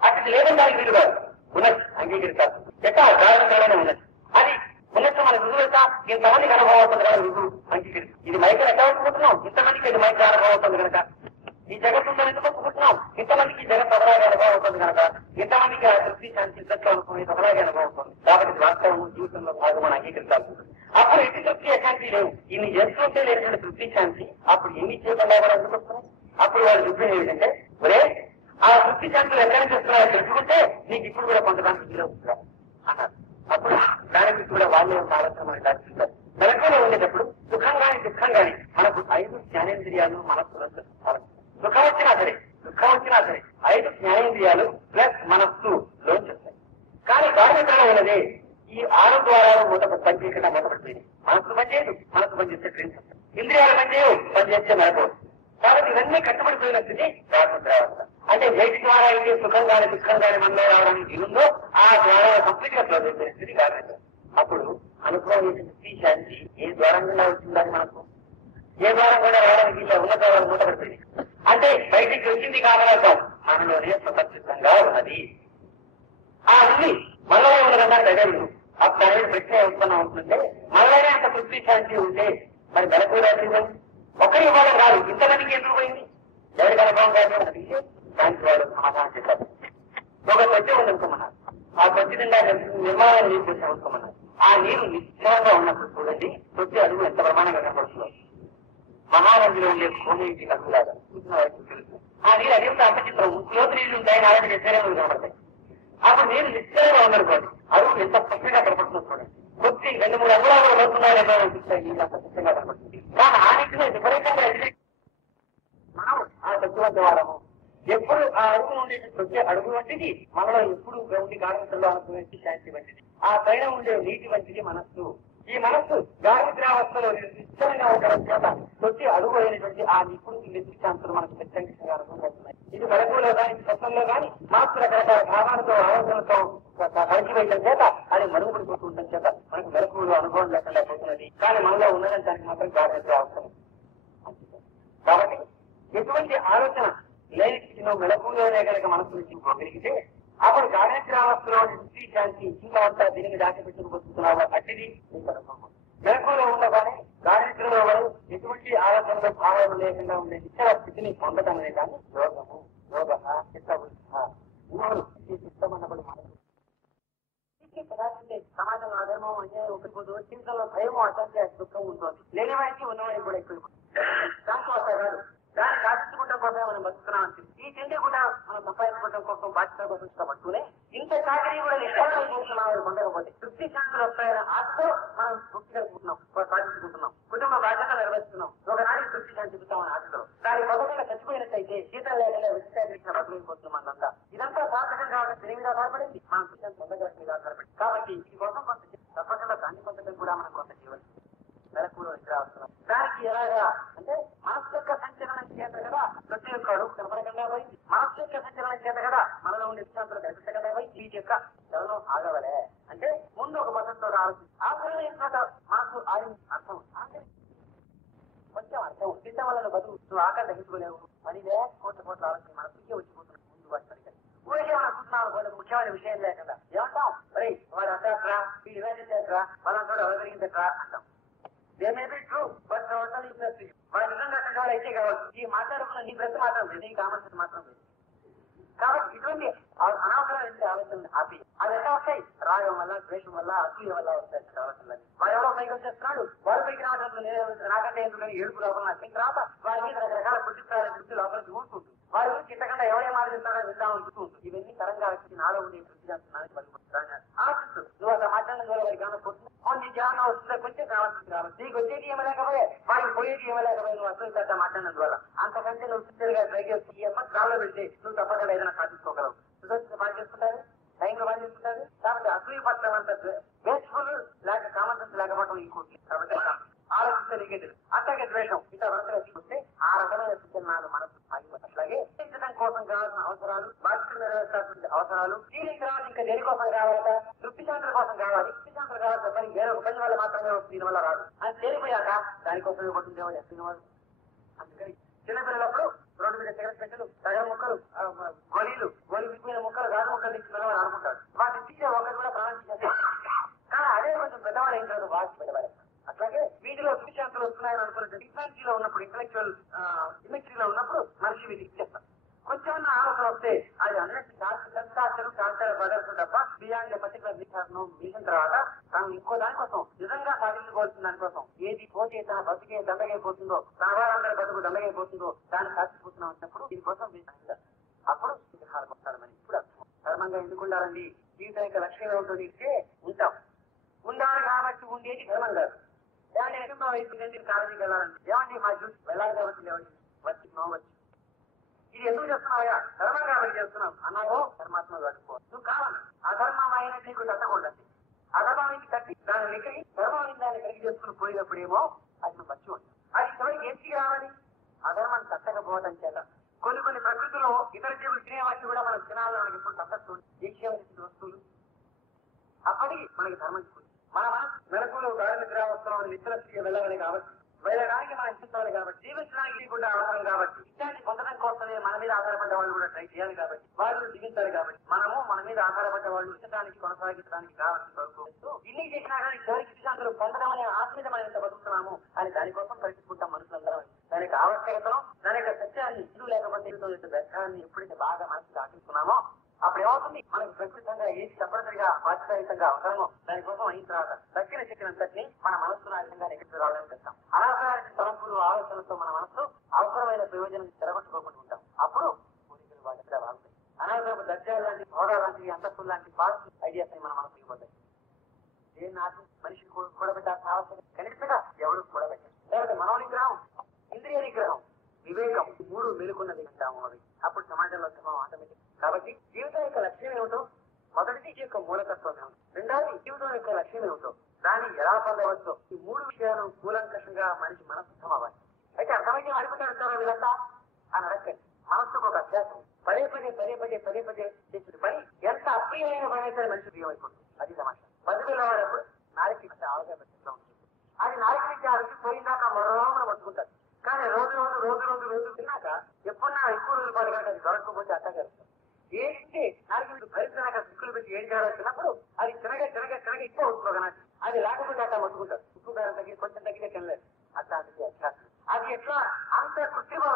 అతడి లేకుండా వీలు కాదు ఉన్నది అంగీకరిస్తారు. ఎట్లా గాఢంగానే ఉన్నది అది ఉన్నట్టు మన రుజువు వెళ్తా ఇంతమందికి అనుభవం అవుతుంది కదా రుజువు అంగీకరిస్తుంది. ఇది మైకి ఎట్లా ఒప్పుకుంటున్నాం, ఇంతమందికి ఇది మైకి అనుభవం అవుతుంది కనుక. ఈ జగత్తులో ఎందుకు ఒప్పుకుంటున్నాం, ఇంతమందికి జగత్ ఒకలాగే అనుభవం అవుతుంది కనుక. ఇంతమందికి ఆ తృప్తి శాంతి ఇంతట్లో అనుకుని ఒకలాగే అనుభవం అవుతుంది కాబట్టి వాస్తవం జీవితంలో భాగమని అంగీకరించాల్సి ఉంటుంది. అప్పుడు ఎట్టి తృప్తి అశాంతి లేవు. ఇన్ని చేస్తుంటే లేనటువంటి తృప్తి శాంతి అప్పుడు ఎన్ని చేయకుండా కూడా ఎందుకు వస్తున్నాయి. అప్పుడు వాళ్ళు చెప్పిన ఏమిటంటే ఒరే ఆ తృప్తి శాంతులు ఎక్కడ నుంచి వస్తున్నాయో తెలుసుకుంటే నీకు ఇప్పుడు కూడా కొంతమంది వీలు అవుతున్నారు అన్నారు. అప్పుడు దానికి కూడా వాళ్ళే ఒక ఆలోచన మనకి దాచుకుంటారు. మెలకువలో ఉండేటప్పుడు సుఖం గాని దుఃఖం గాని మనకు 5 జ్ఞానేంద్రియాలు మనస్సు సుఖం వచ్చినా సరే 5 జ్ఞానేంద్రియాలు ప్లస్ మనస్సు లోంచి వస్తాయి. కానీ కార్మికంలో ఉన్నదే ఈ 6 ద్వారాలు పనిచేయకుండా మూతపడిపోయింది. మనస్సు పనిచేయదు, మనస్సు పనిచేస్తే ట్రైన్స్ వస్తాయి, ఇంద్రియాలు పనిచేయవు, పనిచేస్తే మెలకు. కాబట్టి ఇవన్నీ కట్టుబడిపోయిన స్థితి రావస్థ. అంటే వేటి ద్వారా అయితే సుఖం గాని దుఃఖం గాని మనలో రావడానికి ఉందో ఆ ద్వారా కంప్లీట్ గా క్లోజ్ అయిపోయిన స్థితి కార్మికం. అప్పుడు అనుభవం చేసిన శాంతి ఏ ద్వారంగా వచ్చిందని మనకు ఏ ద్వారం కూడా రావడానికి ఇలా ఉన్న ద్వారాలు మూతపడిపోయింది. అంటే బయటికి వచ్చింది కావాలర్థం మనలోనే స్వతసిద్ధంగా ఉన్నది. ఆ ఉంది మనలో ఉన్నదన్నా తగదు. అప్పుడు అనేది ప్రశ్న ఉత్పన్నం అవుతుంటే మనలోనే అంత తృప్తి శాంతి ఉంటే మరి మెలకు రాసింది ఒక్కరి ఇవ్వడం రాదు, ఇంతమందికి ఎందుకు పోయింది? ఎవరికి అనుభవం కాదు అడిగితే దానికి వాళ్ళు సమాధానం చెప్పారు. ఒక తొట్టి ఉందనుకోమన్నారు. ఆ తొట్టి నిండా నిర్మాణం నీరు చేసి అనుకోమన్నారు. ఆ నీరు నిశ్చలంగా ఉన్నప్పుడు చూడండి తొట్టి అడుగు ఎంత ప్రమాణంగా కనపడుతుందో. మహానందిలో ఉండే కోనేటి కలుగులాగా చూసిన వారికి తెలుసు. ఆ నీరు అదేంత అపచిత్రం లోతు నీళ్లు ఉంటాయి, నాలుగు నిశ్చలంగా కనపడతాయి. అప్పుడు నీరు నిశ్చలంగా ఉందనుకోండి అడుగు ఎంత స్పష్టంగా కనపడుతుందో చూడండి. కొద్ది 2-3 అంగుళాలు లోతున్నాయో అనిపిస్తాయి, నీళ్ళు అంత స్పష్టంగా కనపడుతుంది. కానీ ఆ నీటిలో విపరీతంగా మనం ఆ తొట్టి వంటి వాడము. ఎప్పుడు ఆ అడుగు నుండి వచ్చే అడుగు వంటిది మనలో ఎప్పుడు ఉండి గాఢంలో అనుకునే శాంతి వంటిది. ఆ పైన ఉండే నీటి వంటిది మనస్సు. ఈ మనస్సు గాఢనిద్రావస్థలో నిశ్చలంగా ఉండడం చేత వచ్చి అడుగు అయినటువంటి ఆ నిపుణు నిర్దిష్టాంతులు మనకు ప్రత్యేకంగా అనుభవమవుతున్నాయి. ఇది మెలకువలో కానీ స్వప్నంలో కానీ మనస్సు రకరకాల భావాలతో ఆలోచనలతో కలిసివేయడం చేత అది మరుగుపడిపోతూ ఉండడం చేత మనకు మెలకువలో అనుభవం లేకుండా పోతున్నది. కానీ మనలో ఉన్నదని దానికి మాత్రం గాఢనిద్ర అవసరం. ఎటువంటి ఆలోచన లేని స్థితిలో మెలకులోనే కనుక మనసు నిలిచిపోగలిగితే అప్పుడు గాఢనిద్రావస్థలో శుద్ధి శాంతి ఇంకా అంతా దీనిని దాచిపెట్టుకు బతుకుతున్నావా అట్టిది మెలకులో ఉండగానే గాఢనిద్రలో వారు ఎటువంటి ఆలోచనలు భావాలు లేకుండా ఉండే నిశ్చల స్థితిని పొందడం అనే దాన్ని యోగము యోగ చిత్తమన్నప్పుడు సమాజంలో అధర్మం అన్యాయం ఒకరిపోతూ చింతలో భయము అసంఖ్య దుఃఖం ఉంటుంది లేనివారికి ఉన్నవారికి కూడా ఎక్కువ దానికోసం దాన్ని సాధించుకోవడం కోసం మనం బతుకుతున్నాం అని ఈ తిండి కూడా మనం సంపాదించుకోవడం కోసం బాధ్యత కోసం ఇష్టపడుతూనే ఇంత చాకరీ కూడా నిష్ఠానం చేస్తున్నాం పొందకపోతే తృప్తి శాంతులు వస్తాయని ఆశతో మనం తృప్తి కలుపుకుంటున్నాం సాధించుకుంటున్నాం కుటుంబ బాధ్యత నిర్వహిస్తున్నాం ఒకనాడు తృప్తి శాంతి చూపుతామని ఆశతో దాని మొదటగా చచ్చిపోయినట్టయితే జీతం లేకుండా విశ్వాసం బతుకుపోతున్నాం మనంతా ఇదంతా సాధకం కావడం దీని మీద ఆధారపడింది మనం తృప్తి పొందగల మీద ఆధారపడింది కాబట్టి ఈ కోసం కొంత తప్పకుండా దాన్ని పొందడం కూడా మనం కొంత చేయవచ్చు మెలకులో నిద్రావస్తున్నాం దానికి ఎలాగా అంటే మనసు యొక్క సంచలనం చేత కదా ప్రతి ఒక్క అడుగు కనపడకుండా పోయింది మనసు యొక్క సంచలనం చేత కదా మనలో ఉండే విశ్రాంతులు కనిపించకుండా పోయి వీటి యొక్క చలనం ఆగవలే అంటే ముందు ఒక పద్ధతితో ఆలోచించి ఆగ్రహం మనసు ఆయన అర్థం కొంచెం అర్థం ఉద్దేశం వల్ల బతుకు నువ్వు ఆకలి తగ్గించుకోలేవు మరి కోట్ల ఆలోచన మనసుకే వచ్చిపోతున్నావు ముందు వాటి ఊరికే మనం చూస్తున్నాం కొన్ని ముఖ్యమైన విషయం లేకుండా ఏమంటాం మరి వాడు అంటారా వీడు ఇలా చేశారా వాళ్ళంతా అవగలిగిందట్రా అంటాం they may be true but వాడు నిజంగా వాళ్ళు అయితే కావచ్చు ఈ మాట్లాడుకున్న నీ ప్రతి మాత్రం లేదు నీ కామన్ మాత్రం లేదు కాబట్టి ఇటువంటి అనవసరమైన ఆలోచన ఆపి అది ఎట్లా వస్తాయి రాగం వల్ల ద్వేషం వల్ల అసూయ వల్ల వస్తాయి ఆలోచనలు వాడు ఎవరో పైకి వచ్చేస్తున్నాడు వాడు పైకి రావడం నాకంటే ఎందుకని ఏడుపు లోపల నాకు రాత వాడి మీద రకరకాల పుట్టిస్తారని లోపలికి ఊరుకుంటుంది వాడి గురించి ఇంతకంటే ఎవరే మాట్లాడుతాడో విందాం అనుకుంటూ ఉంటుంది ఇవన్నీ తరంగా వచ్చి నాలో ఉండే వృద్ధి చేస్తున్నానని పలుకుంటున్నాను ఆశిస్తూ నువ్వు అట్లా మాట్లాడిన ద్వారా వారికి కానపోతుంది నీ జ్ఞానం వస్తుందా కొంచెం కావాల్సింది కావాలి నీకు వచ్చేది ఏమలేకపోయే వాడికి పోయేది ఏమలేకపోయే నువ్వు అసలు అట్లా మాట్లాడినందువల్ల అంతకంటే నువ్వు సిద్ధంగా ట్రై చేసి ఈ ఎఫర్ట్ గాల్లో పెడితే నువ్వు తప్పకుండా ఏదైనా సాధించుకోగలవు బాగా చేసుకుంటారు టైంలో బాగా చేసుకుంటారు కాబట్టి అసలు పట్ల అంత వేస్ట్ఫుల్ లేక కామన్ సెన్స్ లేకపోవడం ఇంకోటి కాబట్టి ఆలోచిస్తే నెగటివ్ అట్లాగే ద్వేషం ఇట్లా వరకు తీసుకుంటే ఆ రకమైన శిక్షణాలు మనసు అట్లాగే తీర్చడం కోసం కావాల్సిన అవసరాలు బాధ్యతలు నెరవేర్చాల్సిన అవసరాలు తీరిన తర్వాత ఇంకా దేని కోసం కావాలట తృప్తి శాంతుల కోసం కావాలి తృప్తి శాంతులు కావాల్సిన పని వేరే ఒక పని వల్ల మాత్రమే దీని వల్ల రాదు అని తేలిపోయాక దానికోసం ఇవ్వబడుతుంది ఎవరు ఎత్తిన వాళ్ళు అందుకని చిన్నపిల్లలప్పుడు రోడ్డు మీద సిగరెట్ పెట్టలు సగం ముక్కలు గోళీలు విడిపోయిన ముక్కలు గాజు ముక్కలు తీసుకుని అనుకుంటాడు వాటిని తీసే ఒకటి కూడా ప్రాణం చేస్తారు కానీ అదే కొంచెం పెద్దవాళ్ళు అయిన తర్వాత వాసి పెద్దవాళ్ళు అట్లాగే వీటిలో సుశాంతులు వస్తున్నాయని అనుకున్నట్టు డిఫరెన్సీలో ఉన్నప్పుడు ఇంటలెక్చువల్ ఇమెక్టరీలో ఉన్నప్పుడు మనిషి వీటికి ఇచ్చేస్తాం కొంచెం ఆలోచన వస్తే అది అన్నట్టు కాల్చారు పడాల్సిన తప్ప బియాండ్ పర్టికులర్ విచారణను మిగిలిన తర్వాత తను ఇంకో దానికోసం నిజంగా సాధించుకోవాల్సిన దానికోసం ఏది పోతే తన బతికే దండగైపోతుందో తన వారందరి బతుకు దండగైపోతుందో దాన్ని సాధించుకుంటున్నాం వచ్చినప్పుడు దీనికోసం అప్పుడు విగ్రహాలకు వస్తాడమని ఇప్పుడు ధర్మంగా ఎందుకు ఉండాలండి జీవితం యొక్క లక్ష్యం ఏమిటో ఇస్తే ఉంటాం ఉండాలి కాబట్టి ఉండేది ధర్మం కాదు దాని ఎన్నో వయసు కాలేజీకి వెళ్ళాలండి ఏమండి మా చూసి వెళ్ళాలి కాబట్టి లేవండి వచ్చి వచ్చి ఇది ఎందుకు చేస్తున్నావా ధర్మం కాబట్టి చేస్తున్నాం అన్నావో ధర్మాత్మ కట్టుకో నువ్వు కావాలి అధర్మం అయినా నీకు తట్టకూడదు అధర్మానికి తట్టి దాన్ని లెక్కని ధర్మం దాన్ని కలిగి చేసుకుని పోయినప్పుడేమో అది నువ్వు మంచి ఉంటుంది అది చివరికి ఏంటికి రావాలి అధర్మాన్ని తట్టకపోవడం చేత కొన్ని ప్రకృతిలో ఇతర జీవులు తినేవాటిని కూడా మనం తినాలని మనకి ఇప్పుడు తప్పస్తుంది దేశీయ వస్తువులు అప్పటికి మనకి ధర్మం మన మెలకులో గాఢ నిద్రావసరం నిద్ర వెళ్ళాలని కాబట్టి వెళ్ళడానికి మనం ఇష్టం కాబట్టి జీవించడానికి కూడా అవసరం కాబట్టి ఇష్టాన్ని పొందడం కోసమే మన మీద ఆధారపడ్డ వాళ్ళు కూడా ట్రై చేయాలి కాబట్టి వాళ్ళు జీవించాలి కాబట్టి మనము మన మీద ఆధారపడ్డ వాళ్ళు ఇష్టడానికి కొనసాగించడానికి కావాల్సి కోరుకోవచ్చు ఇన్ని చేసినా కానీ చివరికి ఇష్టాంతులు పొందడం అనే ఆశ మీద మనం ఎంత బతుకుతున్నాము అని దానికోసం పరిస్థితుకుంటాం మనుషులందరం దానికి ఆవశ్యకతను దాని యొక్క సత్యాన్ని ఇల్లు లేకపోతే వ్యర్థాన్ని ఎప్పుడైతే బాగా మనసుకు ఆశిస్తున్నామో అప్పుడు ఏమవుతుంది మనకు ప్రకృతంగా ఏది తప్పనిసరిగా బాధ్యతాయుతంగా అవసరమో దానికోసం అయిన తర్వాత దగ్గర చెప్పినంతటిని మన మనస్సును ఆ విధంగా నెగ్గి రావడానికి చేస్తాం అనవసరమైన తలంపులు ఆలోచనలతో మన మనస్సు అవసరమైన ప్రయోజనం చెరగొట్టుకోకుండా ఉంటాం అప్పుడు కోరికలు వాటి దగ్గర వాళ్తాయి అనవసరపు దర్జాలు లాంటి హోదా లాంటి అంతస్తులు లాంటి పాజిటివ్ ఐడియాస్ మన మనసు ఇవ్వబోతాయి దేని నాశనం మనిషిని కూడబెట్టాల్సిన అవసరం కనిపించగా ఎవరు కూడబెట్టారు లేకపోతే మనోనిగ్రహం ఇంద్రియ నిగ్రహం వివేకం మూడు మెలుకున్నది అంటాము అవి అప్పుడు సమాజంలో ఆటోమేటిక్ కాబట్టి జీవితం యొక్క లక్ష్యం ఏమిటో మొదటిది యొక్క మూలతత్వం ఏమిటో రెండవది జీవితం యొక్క లక్ష్యం ఏమిటో దాన్ని ఎలా పొందవచ్చో ఈ మూడు విషయాలు కూలంకషంగా మనిషి మనస్సుతం అవ్వాలి అయితే అర్థమైతే అడుగుతాడు వీళ్ళంతా అని అడగండి మనస్సుకు ఒక అభ్యాసం పదే పదే చేసిన పని ఎంత అప్రియమైన పని అయితే మనిషి ప్రియమైపోతుంది అది సమాజం పదివేల వాడప్పుడు నారికి ఆలోచన పెట్టిస్తూ ఉంటుంది అది నారికి నుంచి ఆలోచి పోయిందాక మరో పట్టుకుంటారు కానీ రోజు తిన్నాక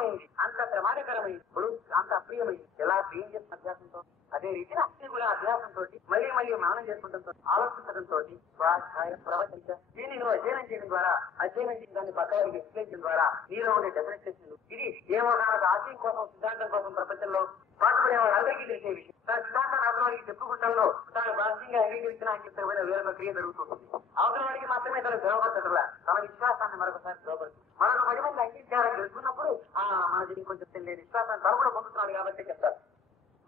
అపూర్వమైంది, అంత ప్రమాదకరమైంది, ఇప్పుడు అంత అప్రియమైంది. ఎలా ప్రియం చేసిన అభ్యాసంతో అదే రీతిన అన్ని కూడా అభ్యాసంతో మళ్ళీ మళ్ళీ మననం చేసుకుంటంతో ఆలోచించడంతో స్వాధ్యాయ ప్రవచించ దీన్ని నువ్వు అధ్యయనం చేయడం ద్వారా, అధ్యయనం చేయడం దాన్ని పక్కవారికి ఎక్స్ప్లెయిన్ చేయడం ద్వారా నీలో ఉండే డెఫినేషన్ ఇది ఏమో కాదు ఆశయం కోసం సిద్ధాంతం కోసం ప్రపంచంలో పాటుపడే వాళ్ళందరికీ తెలిసే విషయం. తన సిద్ధాంతాన్ని అవతల వారికి చెప్పుకుంటాలో తాను బాధ్యంగా అంగీకరించిన అంకితమైన వేరొక క్రియ జరుగుతుంది. అవతల వారికి మాత్రమే తను ద్రోహపడటంలా తన విశ్వాసాన్ని మరొకసారి ద్రోహపడుతుంది. మనకు 10 మంది అంగీకారం తెలుసుకున్నప్పుడు మనది కొంచెం తెలియని విశ్వాసాన్ని తను కూడా పొందుతున్నాడు కాబట్టి చెప్తారు.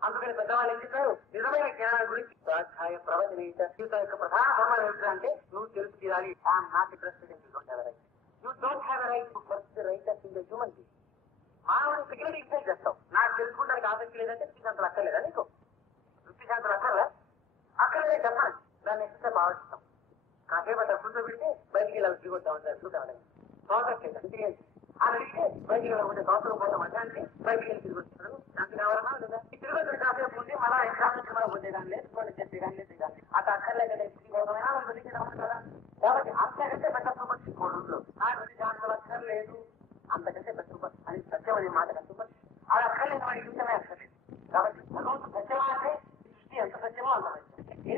అందుకని పెద్దవాళ్ళు ఏం చెప్పారు, నిజమైన జ్ఞానం గురించి స్వాధ్యాయ ప్రవచన జీవితం యొక్క ప్రధాన ధర్మం ఏమిటంటే నువ్వు తెలుసు తీరాలి. I'm not interested in you don't have a right, you don't have a right to first right us in the human being. మానవుని సెక్యూరిటీ ఇన్సైడ్ చేస్తావు. నాకు తెలుసుకోవడానికి ఆసక్తి లేదంటే దృష్టిశాంతులు అక్కర్లేదా నీకు? దృష్టిశాంతులు అక్కర్లేదే చెప్పండి, దాన్ని ఎక్స్ట్రా ఆలోచిస్తాం. కాసేపు అట్లా కూర్చోబెడితే బయటికి వెళ్ళాలి, దిగొద్దాం అంటారు చూద్దాం అడిగితే బయటికి వెళ్ళకపోతే సంవత్సరం కోసం అంటే బయటికి వెళ్ళి తిరిగి వస్తున్నాడు. అంత కావాలన్నా లేదా తిరుగుతుంది కాసేపు ఉంటే మళ్ళా ఎగ్జామ్ నుంచి మనం పొందే కానీ లేదు చేసే కానీ లేదు కానీ అట్లా అక్కర్లే కదా కోసమైనా మనం బతికి కదా. కాబట్టి అంతకంటే పెద్ద సూపర్ కోడు నాకు దృష్టిశాంతులు అక్కర్లేదు, అంతకంటే పెద్ద సూపర్ అని సత్యం అనే మాట సూపర్ అది అక్కర్లేదు, మనకి చూసమే అక్కర్లేదు. కాబట్టి భగవంతుడు సత్యమా అంటే సృష్టి ఎంత సత్యమో అంత సత్యం. ఏ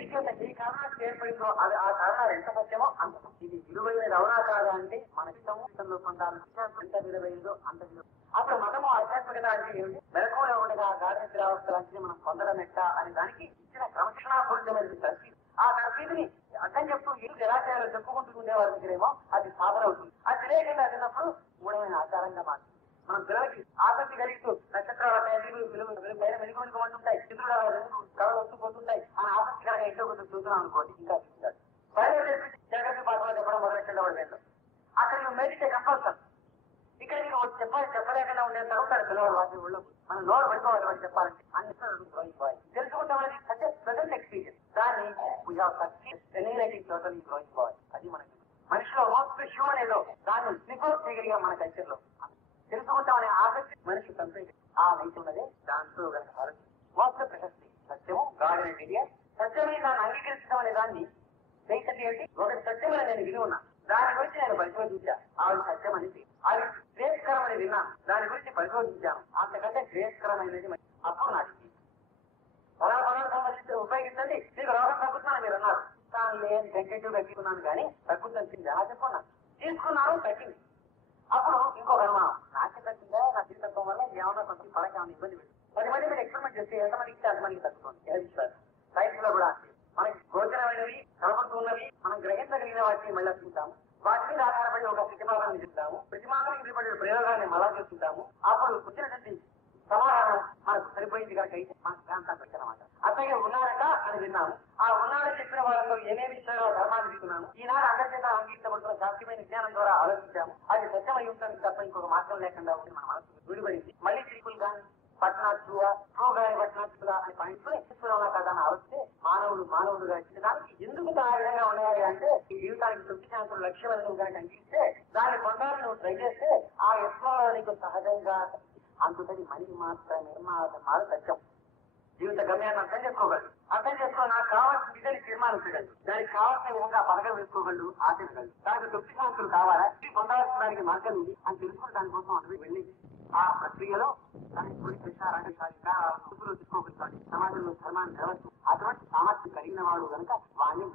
కారణానికి ఏర్పడిందో అది ఆ కారణాలు ఎంత సత్యమో అంత ఇది విలువైనది అవునా కాదా అంటే మన జీవితంలో పొందాలి ఎంత విలువైందో అంత విలువ. అప్పుడు మతము ఆధ్యాత్మికత అంటే ఏమిటి, మెలకువలో ఉండగా గాఢ స్థిరావస్థలంటే మనం పొందడం ఎట్టా అనే దానికి ఇచ్చిన క్రమశిక్షణాపూరితమైన తర్ఫీదు. ఆ తర్ఫీదుని అర్థం చెప్తూ ఇల్లు ఎలా చేయాలో చెప్పుకుంటూ ఉండేవారి దగ్గరేమో అది సాధన అవుతుంది. అది తెలియకుండా తిన్నప్పుడు మూడమైన ఆచారంగా మారుతుంది. మనం పిల్లలకి ఆసక్తి కలిగిస్తూ నక్షత్రాల పైన వెలుగుంటుంటాయి, చిత్రుల కళలు వస్తుపోతుంటాయి అని ఆసక్తికరంగా ఇంట్లో కొంచెం చూస్తున్నాం అనుకోండి, ఇంకా చూస్తాడు బయట జాగ్రత్త పాఠాలు చెప్పడం మొదలెట్టండి. వాడు వెళ్ళడం అక్కడ నువ్వు మెడిటే కంపల్సరీ. ఇక్కడ నీకు చెప్పలేకుండా ఉండే ఉంటాడు పిల్లవాడు వాటి ఊళ్ళో మనం నోరు పడుకోవాలి వాడు చెప్పాలంటే అన్ని తెలుసుకుంటామని ప్రజెంట్ ఎక్స్పీరియన్స్ దాన్ని అది మనకి మనిషిలో మోస్ట్ హ్యూమన్ ఏదో దాన్ని స్నిఫర్ చేయగలిగా మన కల్చర్ లో తెలుసుకుంటామనే ఆసక్తి మనిషి కంప్లీట్ ఆ నైతి ఉన్నదే. దాంతో కనుక ఆలోచన మోస్ట్ ప్రశస్తి సత్యము గాడి ఇండియా సత్యమే దాన్ని అంగీకరించడం అనే దాన్ని నైతిక ఏంటి ఒకటి సత్యమని నేను విని ఉన్నా, దాని గురించి నేను పరిశోధించా, ఆవిడ సత్యం అనేది అది శ్రేయస్కరమని విన్నాను, దాని గురించి పరిశోధించాను, అంతకంటే శ్రేయస్కరమైనది అప్పుడు నాకు పదార్థం ఉపయోగించండి మీకు రోగం తగ్గుతున్నాను మీరు అన్నారు. తాను లేని టెంటేటివ్ తగ్గుతున్నాను కానీ తగ్గుతుంది ఎలా చెప్పన్నా తీసుకున్నాను తగ్గింది. అప్పుడు ఇంకొక అనుమానం, నాకే తగ్గిందా నా జీవితం వల్ల ఏమన్నా కొంచెం పడకేమన్నా ఇబ్బంది పెట్టి 10 మంది మీరు ఎక్స్పెరిమెంట్ చేస్తే ఎంతమంది ఇస్తే అంతమందికి తగ్గుతుంది. విశ్వాసం సైన్స్ లో కూడా మనకి గోచరమైనవి కనబడుతున్నవి మనం గ్రహించగలిగిన వాటిని మళ్ళీ చూస్తాము, వాటి మీద ఆధారపడి ఒక ప్రతిపాదన చెప్తాము, ప్రతిపాదనకి నిలబడే ప్రయోగాన్ని మళ్ళా చేస్తుంటాము. అప్పుడు వచ్చినటువంటి సమాధానం మనకు సరిపోయింది కనుక అయితే మన సిద్ధాంతాన్ని పెట్టనమాట. అట్లాగే ఉన్నారట అని విన్నాము, ఆ ఉన్నారని చెప్పిన వాళ్ళలో ఏమేమి ఇచ్చారో ధర్మాన్ని తీసుకున్నాము. ఈనాడు అందరిచేత అంగీకరించబడుతున్న శాస్త్రీయమైన జ్ఞానం ద్వారా ఆలోచించాము, అది సత్యమై ఉంటుంది తప్ప ఇంకొక మార్గం లేకుండా ఉండి మన మనసు విడిపడింది. మళ్ళీ త్రిపుల్ గాని పట్టణాచుగా ట్రూ గాని పట్టణాచుగా అని పాయింట్స్ కదా అని ఆలోచిస్తే మానవుడుగా ఇచ్చిన దానికి ఎందుకు ఆ విధంగా ఉండాలి అంటే ఈ జీవితానికి తృప్తి శాంతులు లక్ష్యం అని నువ్వు కనుక అందిస్తే దాన్ని పొందాలని నువ్వు ట్రై చేస్తే ఆ యత్నంలో నీకు సహజంగా అందుకని మనిషి మాత్రమే మాట సత్యం జీవిత గమ్యాన్ని అర్థం చేసుకోగలడు. అర్థం చేసుకుని నాకు కావాల్సిన విధంగా తీర్మానించగలడు, దానికి కావాల్సిన విధంగా పథకం వేసుకోగలడు, ఆచరించగలడు. దానికి తృప్తి శాంతులు కావాలా ఇది పొందాల్సిన దానికి మార్గం ఉంది అని తెలుసుకుని దానికోసం అందుకు వెళ్ళి ఆ ప్రక్రియలో దానికి గురి ప్రచారాన్ని తీసుకోగలుగుతాడు. సమాజంలో ధర్మాన్ని నిలవచ్చు. అటువంటి సామర్థ్యం కలిగిన వాడు కనుక వాడిని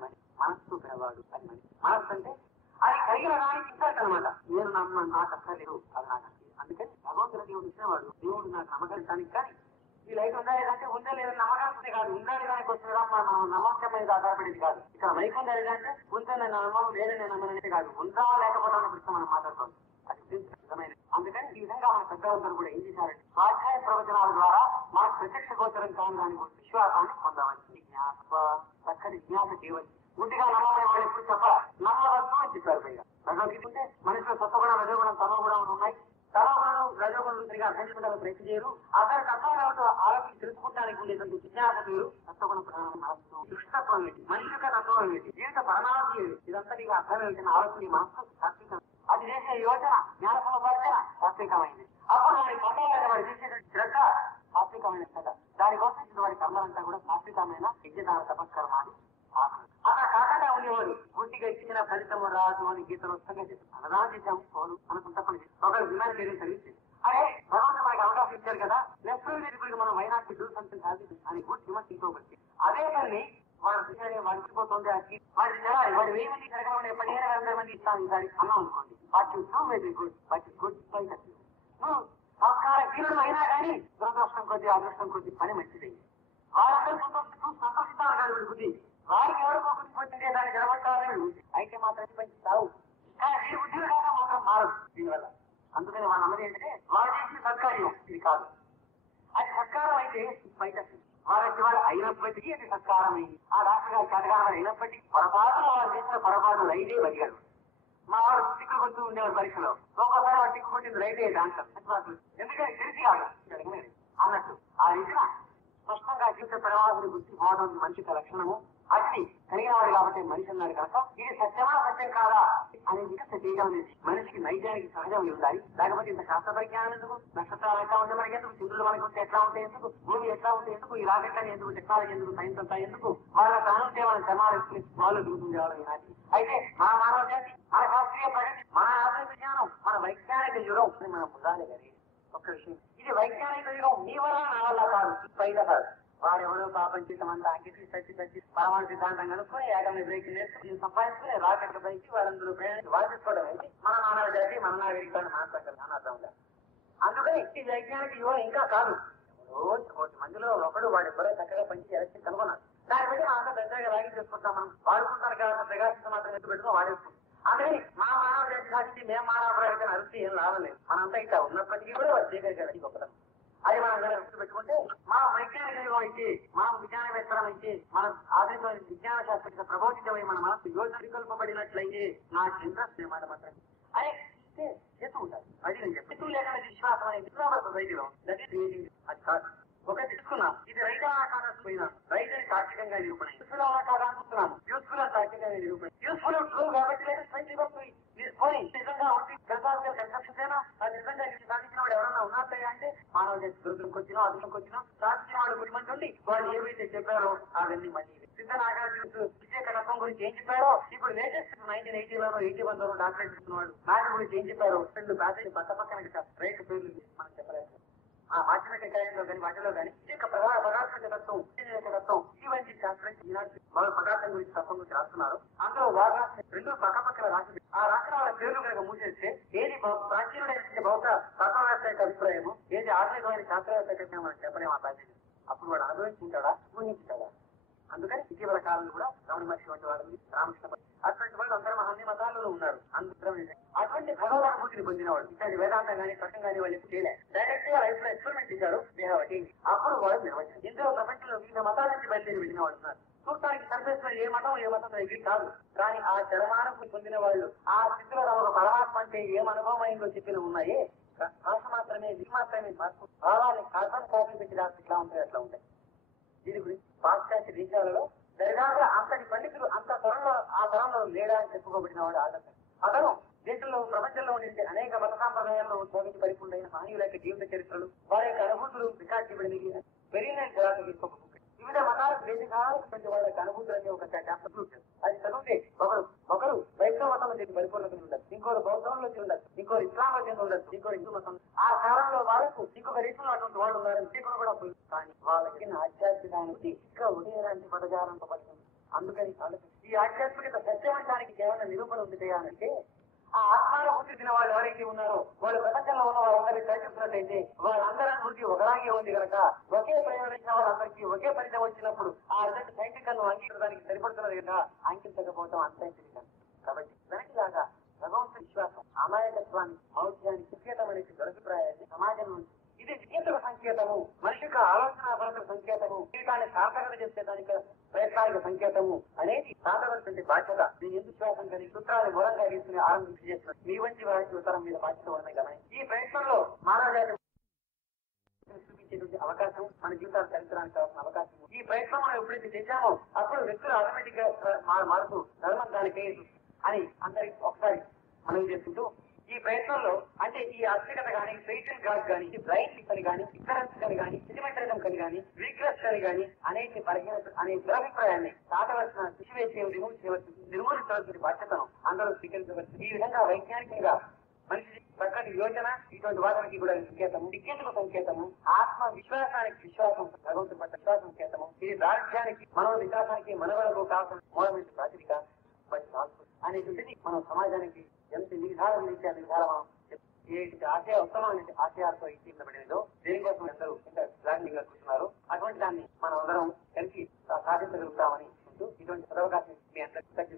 మనస్సు పిలవాడు అని మనస్సు అంటే అది కలిగిన దానికి ఇస్తాడు అనమాట. నేను నాకు అక్కర్లేదు అది నాకు అందుకని భగవంతుడు దేవుడు ఇచ్చినవాడు దేవుడు నాకు నమ్మకానికి కానీ ఈ లైట్ ఉందా లేదంటే ఉందా లేదని నమ్మకాల్సిందే కాదు, ఉందని దానికి వచ్చిన మనం నమ్మకం మీద ఆధారపడేది కాదు. ఇక్కడ మైక్ ఉందా లేదంటే ఉందని నమ్మకం లేదని నమ్మనైతే కాదు, ఉందా లేకపోవడం గురించి మనం మాట్లాడుతాం. అది నిజమైనది. అందుకని ఈ విధంగా మన పెద్దలందరూ కూడా ఏం చేశారంటే స్వాధ్యాయ ప్రవచనాల ద్వారా మనకు ప్రత్యక్ష గోచరం కాని దాని గురించి విశ్వాసాన్ని పొందవచ్చు. చక్కని జ్ఞాప చేయవచ్చు. గుడ్డిగా నమ్మకం వాళ్ళు ఎప్పుడు చెప్పాలి నమ్మవద్దు అని చెప్పారు. పైగా భగవద్గీత ఉంటే మనిషిలో సత్వగుణం రజోగుణం తమోగుణం ఉన్నాయి. తమోగుణం రజోగుణం తిరిగి అర్థం చేసుకోవడానికి ప్రయత్నం చేయరు. అతనికి తత్వం ఆలోచన తెలుసుకుంటానికి ఉండేటువంటి జిజ్ఞాస పేరు సత్వగుణ ప్రధానం. దుష్టత్వం ఏంటి, మనిషి యొక్క తత్వం ఏంటి, జీవిత పరిణామం ఏంటి, ఇదంతా నీకు అర్థం ఏంటంటే ఆలోచన మనసు సాత్వికం. అది చేసే యోచన జ్ఞాన సముపార్జన సాత్వికమైంది. అప్పుడు వాడి పొందాలని వాడు చేసేటువంటి శ్రద్ధ సాత్వికమైన శ్రద్ధ. దానికోసం వాడి కర్మలంతా కూడా సాత్వికమైన యజ్ఞదాన తపస్కర్మాన్ని అక్కడ కాకుండా ఉండేవాడు గుడ్డిగా ఇచ్చిన ఫలితము రాదు అని గీతలు వస్తాగా చేస్తాం. అన్నదానం చేశాము పోలు అనుకుంటా పని ఒకరు విమానం చేయడం చదివించింది. అరే ఉంటారు కదా, లెఫ్ట్ పీపుల్ మనం why not do something habit అని గుడ్ హ్యూమన్ ఇంకోబట్టి అదే పని వాడు వాడు ఇచ్చిపోతుంది వాడి వాడు 1000 మంది జరగడం 17,000 మంది ఇస్తాను ఈసారి అన్నాం అనుకోండి, but you very good, but good సంస్కార వీరుడు అయినా కానీ దురదృష్టం కొద్ది అదృష్టం కొద్ది పని మంచిది. వారందరూ సంతోషిస్తారు కాదు వీడి బుద్ధి, వారికి ఎవరికో బుద్ధి వచ్చిందే దాన్ని జరగొట్టాలని బుద్ధి అయితే మాత్రం పంచుతావు. కానీ వీడి బుద్ధి కాక మాత్రం మారదు దీనివల్ల. అందుకని వాళ్ళ అన్నది ఏంటంటే వాడు చేసిన సత్కార్యం ఇది కాదు, అది సత్కారం అయితే బయట వారికి వాడు అయినప్పటికీ అది సత్కారమైంది. ఆ డాక్టర్ గారు సత్కారం అయినప్పటికీ పొరపాటు వారు చేసిన పొరపాటు రైతే బతికాడు. మా వాడు టిక్కు కొడుతూ ఉండేవాడు పరీక్షలో, ఒక్కోసారి వాడు టిక్కు కొట్టింది రైతే డాక్టర్, ఎందుకంటే తెలిసి కాదు అన్నట్టు. ఆ రీతిన స్పష్టంగా జీవిత ప్రవాహుని గుర్తి పోవడం మనిషికి లక్షణము. అగ్ని కలిగిన వాడు కాబట్టి మనిషి అన్నాడు కనుక ఇది సత్యమా సత్యం కాదా అనేది చేయడం అనేది మనిషికి నైజానికి సహజం ఉండాలి. లేకపోతే ఇంత శాస్త్ర పరిజ్ఞానం ఎందుకు, నక్షత్రాలు ఎట్లా ఉంటే మనకి ఎందుకు, చంద్రులు మనకి ఉంటే ఎట్లా ఉంటే ఎందుకు, భూమి ఎట్లా ఉంటే ఎందుకు, ఈ రాకెట్లని ఎందుకు, టెక్నాలజీ ఎందుకు, సైన్స్ అంతా ఎందుకు, వాళ్ళ ప్రాణుంటే వాళ్ళ జమాలు వాళ్ళు దిగుతుంది నాటి. అయితే మన మానవ జాతి, మన శాస్త్రీయ ప్రగతి, మన ఆధునిక విజ్ఞానం, మన వైజ్ఞానిక యుగం మనం ముందాలి కానీ ఒక్క విషయం, ఇది వైజ్ఞానిక యుగం నీ వల్ల నా వల్ల కాదు, పైన కాదు. వాడెవడో పాపం జీతమంతా అంకితి చచ్చి పరమాణు సిద్ధాంతం కనుక్కొని ఏటమి బ్రేక్ నేర్చుకుని సంపాదించుకుని రాకెట్ పైకి వాళ్ళందరూ వాదించుకోవడం అయితే మన మానవ జాతి మన నాగరికాన్ని మాట్లాడగలం అర్థం లేదు. అందుకని ఈ వైజ్ఞానిక యువత ఇంకా కాదు, రోజు 1 మందిలో ఒకడు వాడి ఎవరో చక్కగా పనిచేసి ఎలక్షన్ కనుగొన్నారు. దాన్ని బట్టి మనం అంతా పెద్దగా రాగి చేసుకుంటాం, మనం వాడుకుంటారు కదా ప్రకాశం మాత్రం ఎత్తు పెట్టుకుని వాడేసుకుంటాం. అందుకని మా మానవ జాతి సాధించి మేము మానవ ప్రగతిని అరిస్తే ఏం లాభం లేదు. మనంతా ఇంకా ఉన్నప్పటికీ కూడా వాడు చేయగలిగారు గొప్పతనం. అది మనం గుర్తు పెట్టుకుంటే మనం వైజ్ఞానిక యుగం అయితే, మనం విజ్ఞానవేత్తరం అయితే, మన ఆధునిక విజ్ఞాన శాస్త్ర ప్రబోధితమై మన మనసు యోజన వికల్పబడినట్లయితే నాకు ఇంట్రెస్ట్ మాట మాత్రం అదే చేస్తూ ఉంటారు. అది నేను చెప్తూ లేకుండా విశ్వాసం అనేది సొసైటీలో అది కాదు. ఒకటి తీసుకున్నాం, ఇది రైతానా కాదా పోయినా రైతుని తార్కికంగా నిరూపణ, యూస్ఫుల్ అవునా కాదా అనుకుంటున్నాము, యూస్ఫుల్ అని తార్కికంగా నిరూపణ, యూస్ఫుల్ ట్రూ కాబట్టి పోయి నిజంగా ఒకటి కన్సెప్షన్ అయినా అది నిజంగా సాధించిన వాడు ఎవరన్నా ఉన్నారయ్యా అంటే మానవ జాతి దుర్గంకి వచ్చినా అదుపుకి వచ్చినా సాధించిన వాడు 10 మంది ఉండి వాళ్ళు ఏవైతే చెప్పారో అవన్నీ మళ్ళీ సిద్ధ నాగార్జున విజయకరత్వం గురించి ఏం చెప్పారో ఇప్పుడు లేటెస్ట్ 1980లోనో 81లోనో డాక్టరేట్ ఇస్తున్నాడు మ్యాథ్ గురించి ఏం చెప్పారో 2 ప్యాసేజ్ పక్క పక్కన రైట్ పేర్లు మనం చెప్పలేదు. ఆ మాధ్యమిక కాయంలో కానీ వాటిలో కానీ ఈ యొక్క పదార్థ తత్వం తత్వం ఇవన్నీ శాస్త్రం వాళ్ళ పదార్థం గురించి తత్వం గురించి రాస్తున్నారు. అందులో వాళ్ళు 2 పక్కన రాసి ఆ రాసిన వాళ్ళ పేర్లు కనుక మూసేస్తే ఏది ప్రాచీనుడైన బౌద్ధ తత్వవేత్త యొక్క అభిప్రాయము, ఏది ఆధునికమైన శాస్త్రవేత్త యొక్క మనం చెప్పలేము. ఆ ప్యాసేజ్ అప్పుడు వాడు అనుభవించుకుంటాడా ఊహించుతాడా? అందుకని ఇటీవల కాలంలో కూడా రమణ మహర్షి వంటి వాళ్ళని రామకృష్ణ అటువంటి వాళ్ళు అందరూ అన్ని మతాలలో ఉన్నారు. అటువంటి భగవద్భూతిని పొందినవాడు ఇట్లాంటి వేదాంతం కానీ తర్కం కానీ వాళ్ళు ఎప్పుడు చేయలేదు. డైరెక్ట్ గా లైఫ్ లో ఎక్స్పెరిమెంట్ చేశారు అప్పుడు వాళ్ళు నిర్వచనం. ఇందులో ప్రపంచంలో వివిధ మతాల నుంచి బయలుదేరి వెళ్ళిన వాళ్ళు ఉన్నారు. చూడటానికి సర్ఫేస్ లో ఏ మతం ఇది కాదు, కానీ ఆ చరమానకు పొందిన వాళ్ళు ఆ స్థితిలో ఒక పరమాత్మ అంటే ఏం అనుభవం అయిందో చెప్పిన ఉన్నాయి. భాష మాత్రమే ఇది మాత్రమే భావాన్ని కార్బన్ కాపీ పెట్టి రాసి ఇట్లా ఉంటాయి అట్లా ఉంటాయి. దీని గురించి పాశ్చాత్య దేశాలలో దరిదాపుగా అంతటి పండితులు అంత తరంలో లేడా అని చెప్పుకోబడిన వాడు ఆదర్శం. అతను దేశంలో ప్రపంచంలో ఉండే అనేక మత సాంప్రదాయాల్లో శోభించి పరిపూర్ణమైన మహనీయుల యొక్క జీవిత చరిత్రలు వారి యొక్క అనుభూతులు రికార్డ్ చేయబడిన పెరిగిన జలాలు తీసుకోకపోతే వివిధ మతాలకు దేశకాలకు వాళ్ళ యొక్క అనుభూతులన్నీ ఒక అది చదివితే ఒకరు వైష్ణవ మతంలో చేసి పరిపూర్ణత ఉండదు, ఇంకోరు బౌద్ధంలో ఉండదు, ఇంకోరు ఇస్లాంలో చెంది ఉండదు, ఇంకోరు హిందూ మతం. ఆ కాలంలో వాళ్ళకు ఇంకొక రీతిలో అటువంటి వాళ్ళు ఉన్నారని చీకులు కూడా కానీ వాళ్ళకి ఆధ్యాత్మికానికి ఇంకా ఉదయలాంటి పదజాలంతో పడుతుంది. అందుకని ఈ ఆధ్యాత్మికత సత్యవంతానికి కేవలం నిరూపణ ఉంది చేయాలంటే ఆ ఆత్మానుభూతి తిన వాళ్ళు ఎవరైతే ఉన్నారో వాళ్ళు ప్రపంచంలో ఉన్న వాళ్ళందరినీ చర్చిస్తున్నట్టయితే వాళ్ళందరి అనుభూతి ఒకలాగే ఉంది కనుక ఒకే ప్రయోగించిన వాళ్ళందరికీ ఒకే ఫలితం వచ్చినప్పుడు ఆ రిజల్ట్ సైంటికల్ అంగీకరించడానికి సరిపడుతున్నది కదా, అంకించకపోవడం అన్సైంటిఫిక్. కాబట్టి దానిలాగా భగవంతుడి విశ్వాసం అమాయకత్వాన్ని మౌఢ్యాన్ని సంకేతం అనేది అభిప్రాయాన్ని సమాజం నుంచి ఇది విజేతల సంకేతము, మనిషికి ఆలోచన పరత సంకేతము, జీవితాన్ని సార్థకత చేసేదానికి ప్రయత్నాలకు సంకేతము అనేది సాధవలసిన బాధ్యత. నేను ఎందుకు శ్వాసం కానీ సూత్రాలు మూలంగా తీసుకుని ఆరంభించి చేస్తున్నారు. మీ వంటి వారికి ఉత్తరం మీద బాధ్యత ఉన్నది గమనించి ఈ ప్రయత్నంలో మానవ జాతి చూపించేటువంటి అవకాశం మన జీవితాలు చరిత్రానికి కావాల్సిన అవకాశం. ఈ ప్రయత్నం మనం ఎప్పుడైతే చేశామో అప్పుడు వ్యక్తులు ఆటోమేటిక్ గా మారుతూ ధర్మం దానికి అని అందరికి ఒకసారి మనం చేసుకుంటూ ఈ ప్రయత్నంలో అంటే ఈ ఆస్తికత కానీ స్పిరిచువల్ గాడ్ కానీ బ్రైట్ అని కానీ ఇగ్నరెన్స్ అని కానీ సెంటిమెంటలిజం అని కానీ వీక్నెస్ అని కానీ అనేక అనే దురభిప్రాయాన్ని దాటవలసిన నిర్మూలించవలసిన బాధ్యతను అందరూ స్వీకరించవచ్చు. ఈ విధంగా వైజ్ఞానికంగా మనిషి చక్కటి యోచన ఇటువంటి వాదనకి కూడా సంకేతము, విజ్ఞతకు సంకేతము, ఆత్మ విశ్వాసానికి విశ్వాసం, భగవంతుని పట్ల విశ్వాసం సంకేతము. ఇది దార్ఢ్యానికి, మనో వికాసానికి, మనవరకు కాకుండా మూలమైన ప్రాతినిక అనేటువంటిది మనం సమాజానికి ఎంత నిర్ధారణ ఇచ్చే నిర్ధారణ ఏ ఆశయ ఉత్తమమైన ఆశయాలతో ఇచ్చిబడినదో దేనికోసం అందరూ ఇంత ప్లానింగ్ గా కూర్చున్నారు. అటువంటి దాన్ని మనం అందరం కలిసి సాధించగలుగుతామని ఇటువంటి సదవకాశం మీ అందరికీ